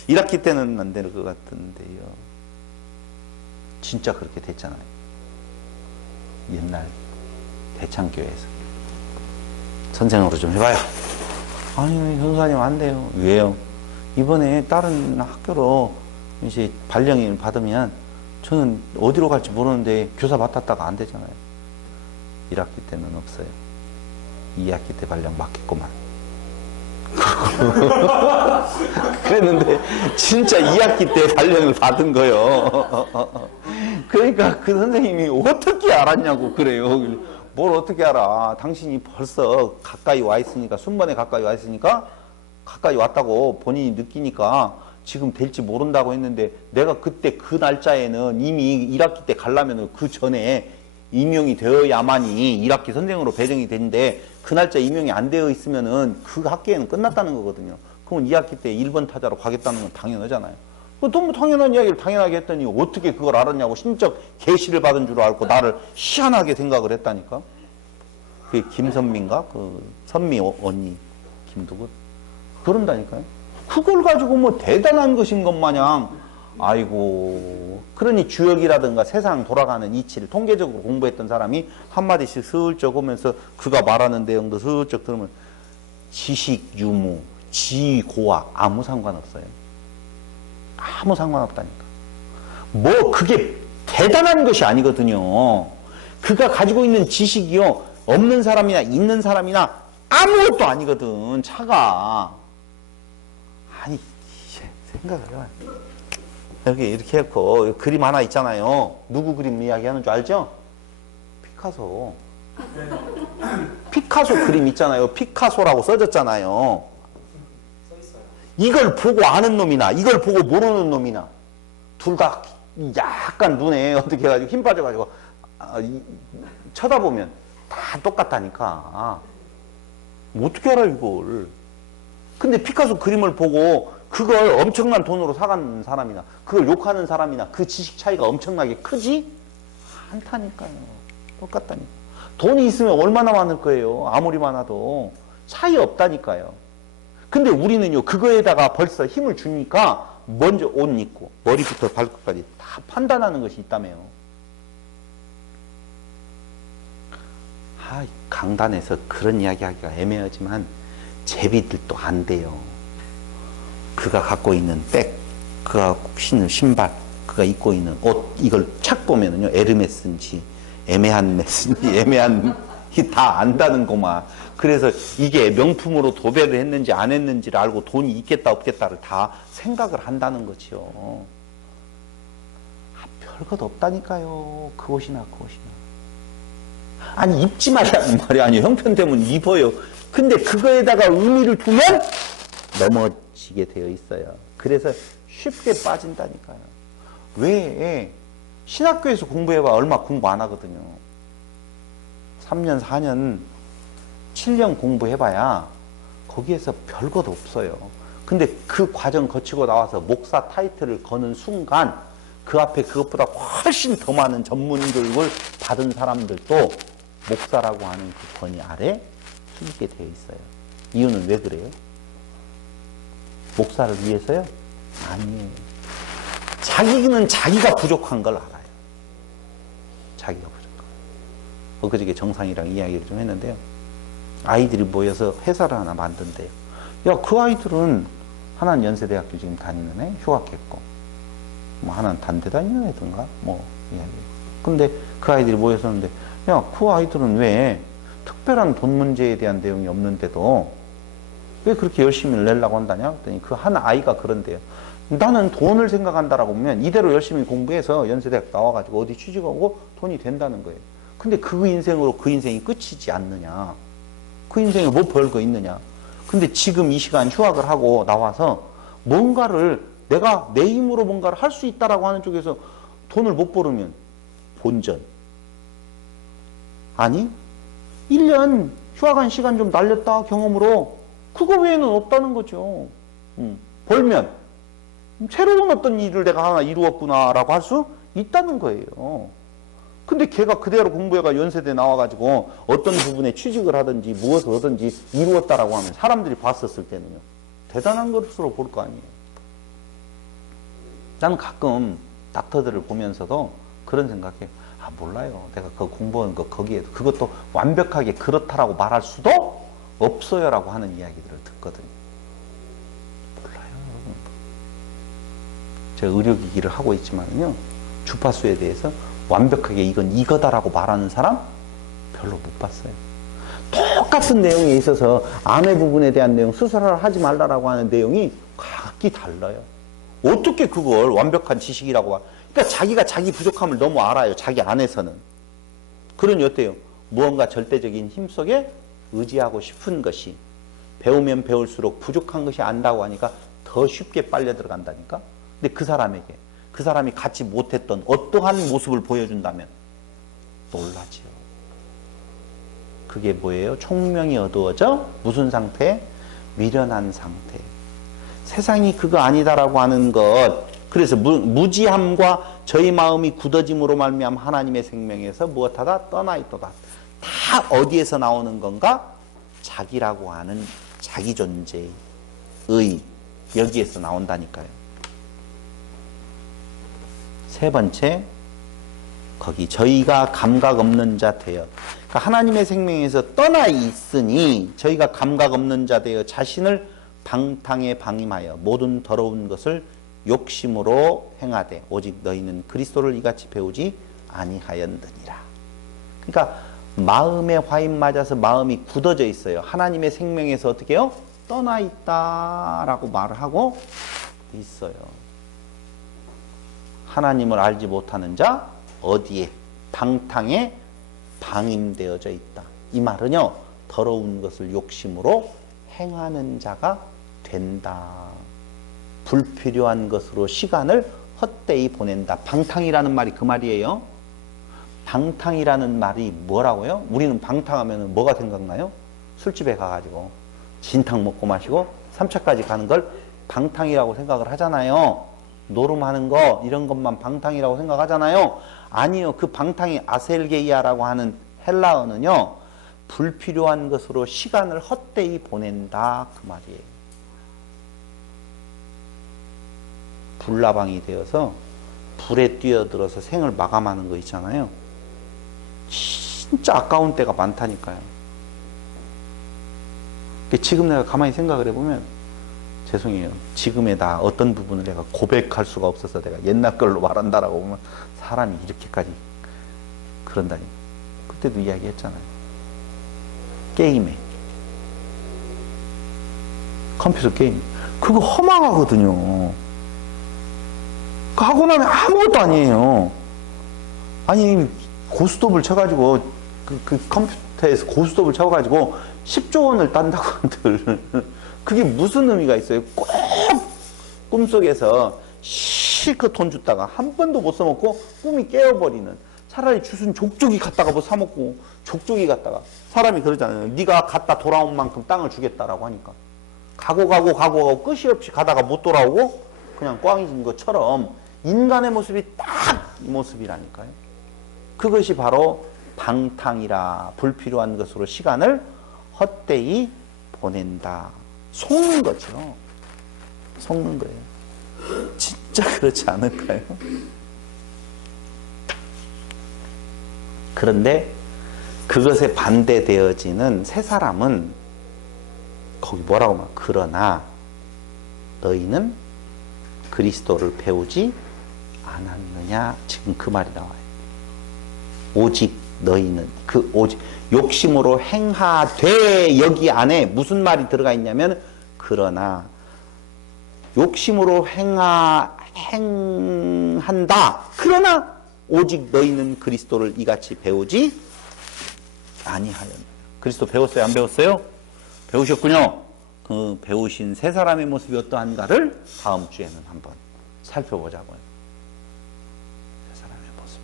1학기 때는 안 될 것 같은데요. 진짜 그렇게 됐잖아요. 옛날 대창교회에서. 선생으로 좀 해봐요. 아니, 전사님 안 돼요. 왜요? 이번에 다른 학교로 이제 발령을 받으면 저는 어디로 갈지 모르는데 교사 맡았다가 안 되잖아요. 1학기 때는 없어요. 2학기 때 발령 맡겠구만. 그랬는데 진짜 2학기 때 발령을 받은 거요. 그러니까 그 선생님이 어떻게 알았냐고 그래요. 뭘 어떻게 알아? 당신이 벌써 가까이 와 있으니까, 순번에 가까이 와 있으니까, 가까이 왔다고 본인이 느끼니까 지금 될지 모른다고 했는데, 내가 그때 그 날짜에는 이미 1학기 때 가려면 그 전에 임용이 되어야만이 1학기 선생으로 배정이 되는데, 그 날짜 임용이 안 되어 있으면은 그 학기에는 끝났다는 거거든요. 그러면 2학기 때 1번 타자로 가겠다는 건 당연하잖아요. 너무 당연한 이야기를 당연하게 했더니 어떻게 그걸 알았냐고 신적 계시를 받은 줄 알고 나를 희한하게 생각을 했다니까. 그게 김선미인가? 그 선미 언니 김두근 그런다니까요. 그걸 가지고 뭐 대단한 것인 것 마냥, 아이고, 그러니 주역이라든가 세상 돌아가는 이치를 통계적으로 공부했던 사람이 한마디씩 슬쩍 오면서 그가 말하는 내용도 슬쩍 들으면 지식 유무, 지고와 아무 상관없어요. 아무 상관없다니까. 뭐 그게 대단한 것이 아니거든요. 그가 가지고 있는 지식이요, 없는 사람이나 있는 사람이나 아무것도 아니거든. 차가. 아니, 생각을 해봐요. 여기 이렇게 해놓고 그림 하나 있잖아요. 누구 그림 이야기하는 줄 알죠? 피카소. 피카소 그림 있잖아요. 피카소라고 써졌잖아요. 이걸 보고 아는 놈이나 이걸 보고 모르는 놈이나 둘 다 약간 눈에 어떻게 해가지고 힘 빠져가지고 쳐다보면 다 똑같다니까. 어떻게 알아 이걸. 근데 피카소 그림을 보고 그걸 엄청난 돈으로 사간 사람이나 그걸 욕하는 사람이나 그 지식 차이가 엄청나게 크지? 않다니까요. 똑같다니까. 돈이 있으면 얼마나 많을 거예요. 아무리 많아도 차이 없다니까요. 근데 우리는요, 그거에다가 벌써 힘을 주니까 먼저 옷 입고 머리부터 발끝까지 다 판단하는 것이 있다며요. 강단에서 그런 이야기 하기가 애매하지만 제비들도 안 돼요. 그가 갖고 있는 백, 그가 신는 신발, 그가 입고 있는 옷, 이걸 착 보면은요, 에르메스인지 애매한 메스인지 애매한 다 안다는 거만. 그래서 이게 명품으로 도배를 했는지 안 했는지를 알고 돈이 있겠다 없겠다를 다 생각을 한다는 거죠. 별것 없다니까요. 그 옷이나 그 옷이나. 아니, 입지 말라는 말이 아니에요. 형편되면 입어요. 근데 그거에다가 의미를 두면 넘어지게 되어 있어요. 그래서 쉽게 빠진다니까요. 왜? 신학교에서 공부해봐 얼마 공부 안 하거든요. 3년, 4년, 7년 공부해봐야 거기에서 별것 없어요. 근데 그 과정 거치고 나와서 목사 타이틀을 거는 순간 그 앞에 그것보다 훨씬 더 많은 전문 교육을 받은 사람들도 목사라고 하는 그 권위 아래 숨게 되어 있어요. 이유는 왜 그래요? 목사를 위해서요? 아니에요. 자기는 자기가 부족한 걸 알아요. 자기가 부족한 걸. 그저께 정상이랑 이야기를 좀 했는데요. 아이들이 모여서 회사를 하나 만든대요. 야, 그 아이들은 하나는 연세대학교 지금 다니는 애, 휴학했고, 뭐 하나는 단대 다니는 애든가, 뭐 이야기. 근데 그 아이들이 모여서는데, 야, 그 아이들은 왜 특별한 돈 문제에 대한 내용이 없는데도 왜 그렇게 열심히 내려고 한다냐? 그랬더니 그 한 아이가 그런데요. 나는 돈을 생각한다라고 보면 이대로 열심히 공부해서 연세대학 나와가지고 어디 취직하고 돈이 된다는 거예요. 근데 그 인생으로 그 인생이 끝이지 않느냐? 그 인생에 뭐 별거 있느냐? 근데 지금 이 시간 휴학을 하고 나와서 뭔가를 내가 내 힘으로 뭔가를 할 수 있다라고 하는 쪽에서 돈을 못 벌으면 본전. 아니, 1년 휴학한 시간 좀 날렸다 경험으로 그거 외에는 없다는 거죠. 벌면 새로운 어떤 일을 내가 하나 이루었구나라고 할 수 있다는 거예요. 근데 걔가 그대로 공부해가 연세대 나와가지고 어떤 부분에 취직을 하든지 무엇을 하든지 이루었다라고 하면 사람들이 봤었을 때는요, 대단한 것으로 볼 거 아니에요. 나는 가끔 닥터들을 보면서도 그런 생각해. 아, 몰라요. 내가 그 공부한 거 거기에 그것도 완벽하게 그렇다라고 말할 수도 없어요라고 하는 이야기들을 듣거든요. 몰라요, 여러분. 제가 의료기기를 하고 있지만요, 주파수에 대해서 완벽하게 이건 이거다라고 말하는 사람 별로 못 봤어요. 똑같은 내용에 있어서 암의 부분에 대한 내용, 수술을 하지 말라라고 하는 내용이 각기 달라요. 어떻게 그걸 완벽한 지식이라고 하? 그러니까 자기가 자기 부족함을 너무 알아요. 자기 안에서는. 그러니 어때요? 무언가 절대적인 힘 속에 의지하고 싶은 것이 배우면 배울수록 부족한 것이 안다고 하니까 더 쉽게 빨려 들어간다니까. 근데 그 사람에게 그 사람이 갖지 못했던 어떠한 모습을 보여준다면 놀라지요. 그게 뭐예요? 총명이 어두워져 무슨 상태? 미련한 상태. 세상이 그거 아니다라고 하는 것. 그래서 무지함과 저희 마음이 굳어짐으로 말미암아 하나님의 생명에서 무엇하다 떠나 있도다. 다 어디에서 나오는 건가? 자기라고 하는 자기 존재의 여기에서 나온다니까요. 세 번째, 거기 저희가 감각 없는 자 되어, 그러니까 하나님의 생명에서 떠나 있으니 저희가 감각 없는 자 되어 자신을 방탕에 방임하여 모든 더러운 것을 욕심으로 행하되 오직 너희는 그리스도를 이같이 배우지 아니하였느니라. 그러니까 마음에 화인 맞아서 마음이 굳어져 있어요. 하나님의 생명에서 어떻게 해요? 떠나 있다라고 말을 하고 있어요. 하나님을 알지 못하는 자 어디에? 방탕에 방임되어져 있다. 이 말은요, 더러운 것을 욕심으로 행하는 자가 된다. 불필요한 것으로 시간을 헛되이 보낸다. 방탕이라는 말이 그 말이에요. 방탕이라는 말이 뭐라고요? 우리는 방탕하면 뭐가 생각나요? 술집에 가가지고 진탕 먹고 마시고 3차까지 가는 걸 방탕이라고 생각을 하잖아요. 노름하는 거 이런 것만 방탕이라고 생각하잖아요. 아니요. 그 방탕이 아셀게이아라고 하는 헬라어는요, 불필요한 것으로 시간을 헛되이 보낸다 그 말이에요. 불나방이 되어서 불에 뛰어들어서 생을 마감하는 거 있잖아요. 진짜 아까운 때가 많다니까요. 지금 내가 가만히 생각을 해보면, 죄송해요. 지금의 나 어떤 부분을 내가 고백할 수가 없어서 내가 옛날 걸로 말한다라고 보면 사람이 이렇게까지 그런다니. 그때도 이야기했잖아요. 게임에, 컴퓨터 게임, 그거 허망하거든요. 그거 하고 나면 아무것도 아니에요. 아니, 고스톱을 쳐가지고 그 컴퓨터에서 고스톱을 쳐가지고 10조 원을 딴다고 한들 그게 무슨 의미가 있어요? 꼭 꿈속에서 실컷 돈 줬다가 한 번도 못 써먹고 꿈이 깨어버리는. 차라리 주순 족족이 갖다가 뭐 사먹고, 족족이 갖다가, 사람이 그러잖아요. 네가 갔다 돌아온 만큼 땅을 주겠다라고 하니까 가고 끝이 없이 가다가 못 돌아오고 그냥 꽝인 것처럼 인간의 모습이 딱 이 모습이라니까요. 그것이 바로 방탕이라, 불필요한 것으로 시간을 헛되이 보낸다. 속는 거죠. 속는 거예요. 진짜 그렇지 않을까요? 그런데 그것에 반대되어지는 새 사람은 거기 뭐라고 말? 그러나 너희는 그리스도를 배우지 않았느냐? 지금 그 말이 나와요. 오직 너희는, 그 오직 욕심으로 행하되, 여기 안에 무슨 말이 들어가 있냐면, 그러나 욕심으로 행한다. 그러나 오직 너희는 그리스도를 이같이 배우지 아니하였느냐. 그리스도 배웠어요? 안 배웠어요? 배우셨군요. 그 배우신 세 사람의 모습이 어떠한가를 다음 주에는 한번 살펴보자고요. 세 사람의 모습이.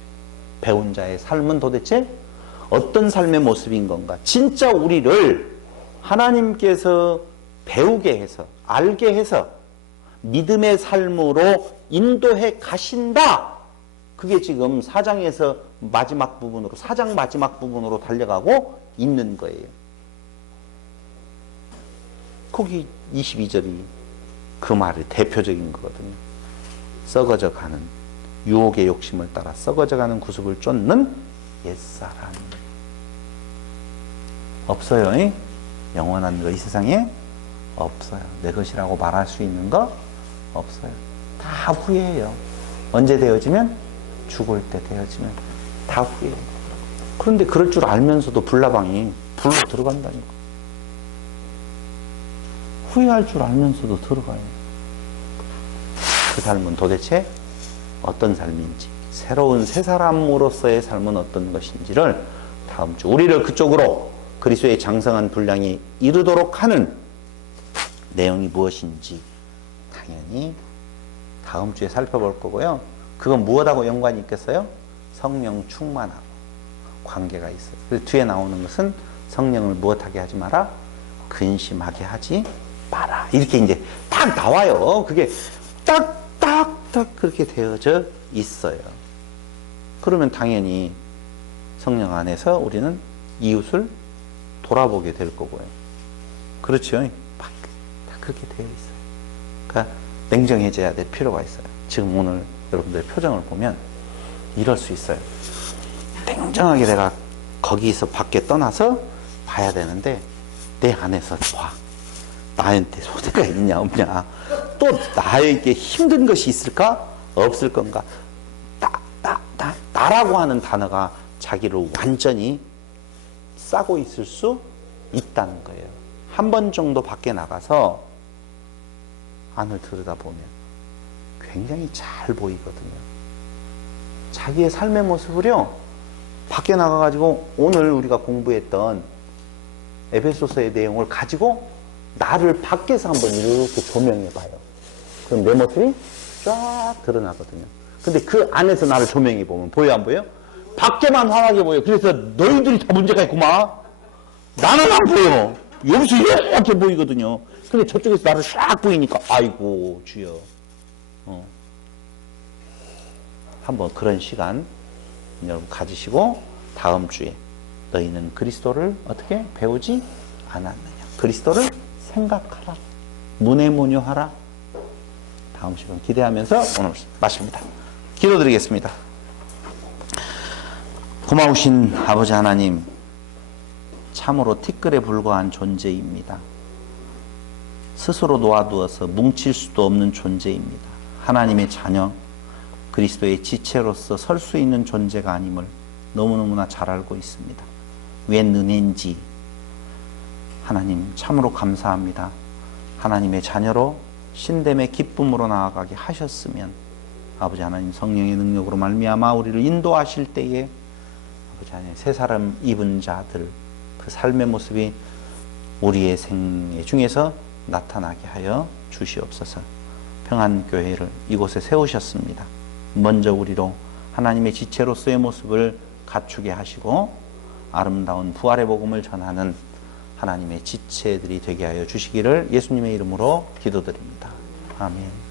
배운 자의 삶은 도대체 어떤 삶의 모습인 건가? 진짜 우리를 하나님께서 배우게 해서, 알게 해서 믿음의 삶으로 인도해 가신다. 그게 지금 4장에서 마지막 부분으로, 4장 마지막 부분으로 달려가고 있는 거예요. 거기 22절이 그 말의 대표적인 거거든요. 썩어져 가는, 유혹의 욕심을 따라 썩어져 가는 구습을 쫓는 옛사람. 없어요. 이? 영원한 거 이 세상에 없어요. 내 것이라고 말할 수 있는 거 없어요. 다 후회해요. 언제 되어지면? 죽을 때 되어지면 다 후회해요. 그런데 그럴 줄 알면서도 불나방이 불로 들어간다니까. 후회할 줄 알면서도 들어가요. 그 삶은 도대체 어떤 삶인지, 새로운 새 사람으로서의 삶은 어떤 것인지를 다음 주 우리를 그쪽으로 그리스도의 장성한 분량이 이르도록 하는 내용이 무엇인지 당연히 다음 주에 살펴볼 거고요. 그건 무엇하고 연관이 있겠어요? 성령 충만하고 관계가 있어요. 그래서 뒤에 나오는 것은 성령을 무엇하게 하지 마라? 근심하게 하지 마라. 이렇게 이제 딱 나와요. 그게 딱 그렇게 되어져 있어요. 그러면 당연히 성령 안에서 우리는 이웃을 돌아보게 될 거고요. 그렇죠? 딱 그렇게 되어 있어요. 그러니까 냉정해져야 될 필요가 있어요. 지금 오늘 여러분들의 표정을 보면 이럴 수 있어요. 냉정하게 내가 거기서 밖에 떠나서 봐야 되는데 내 안에서 봐. 나한테 손해가 있냐 없냐, 또 나에게 힘든 것이 있을까 없을 건가. 나라고 하는 단어가 자기를 완전히 싸고 있을 수 있다는 거예요. 한 번 정도 밖에 나가서 안을 들여다보면 굉장히 잘 보이거든요. 자기의 삶의 모습을요, 밖에 나가가지고 오늘 우리가 공부했던 에베소서의 내용을 가지고 나를 밖에서 한번 이렇게 조명해 봐요. 그럼 내 모습이 쫙 드러나거든요. 근데 그 안에서 나를 조명해 보면 보여 안 보여? 밖에만 환하게 보여. 그래서 너희들이 다 문제가 있구만. 나는 안 보여. 여기서 이렇게 보이거든요. 근데 저쪽에서 나를 쫙 보이니까 아이고 주여. 한번 그런 시간 여러분 가지시고 다음 주에 너희는 그리스도를 어떻게 배우지 않았느냐. 그리스도를 생각하라. 문해문효하라. 다음 시간 기대하면서 오늘 마칩니다. 기도드리겠습니다. 고마우신 아버지 하나님, 참으로 티끌에 불과한 존재입니다. 스스로 놓아두어서 뭉칠 수도 없는 존재입니다. 하나님의 자녀, 그리스도의 지체로서 설 수 있는 존재가 아님을 너무너무나 잘 알고 있습니다. 웬 은혜인지 하나님 참으로 감사합니다. 하나님의 자녀로 신됨의 기쁨으로 나아가게 하셨으면 아버지 하나님 성령의 능력으로 말미암아 우리를 인도하실 때에 아버지 하나님 새 사람 입은 자들 그 삶의 모습이 우리의 생애 중에서 나타나게 하여 주시옵소서. 평안교회를 이곳에 세우셨습니다. 먼저 우리로 하나님의 지체로서의 모습을 갖추게 하시고 아름다운 부활의 복음을 전하는 하나님의 지체들이 되게 하여 주시기를 예수님의 이름으로 기도드립니다. 아멘.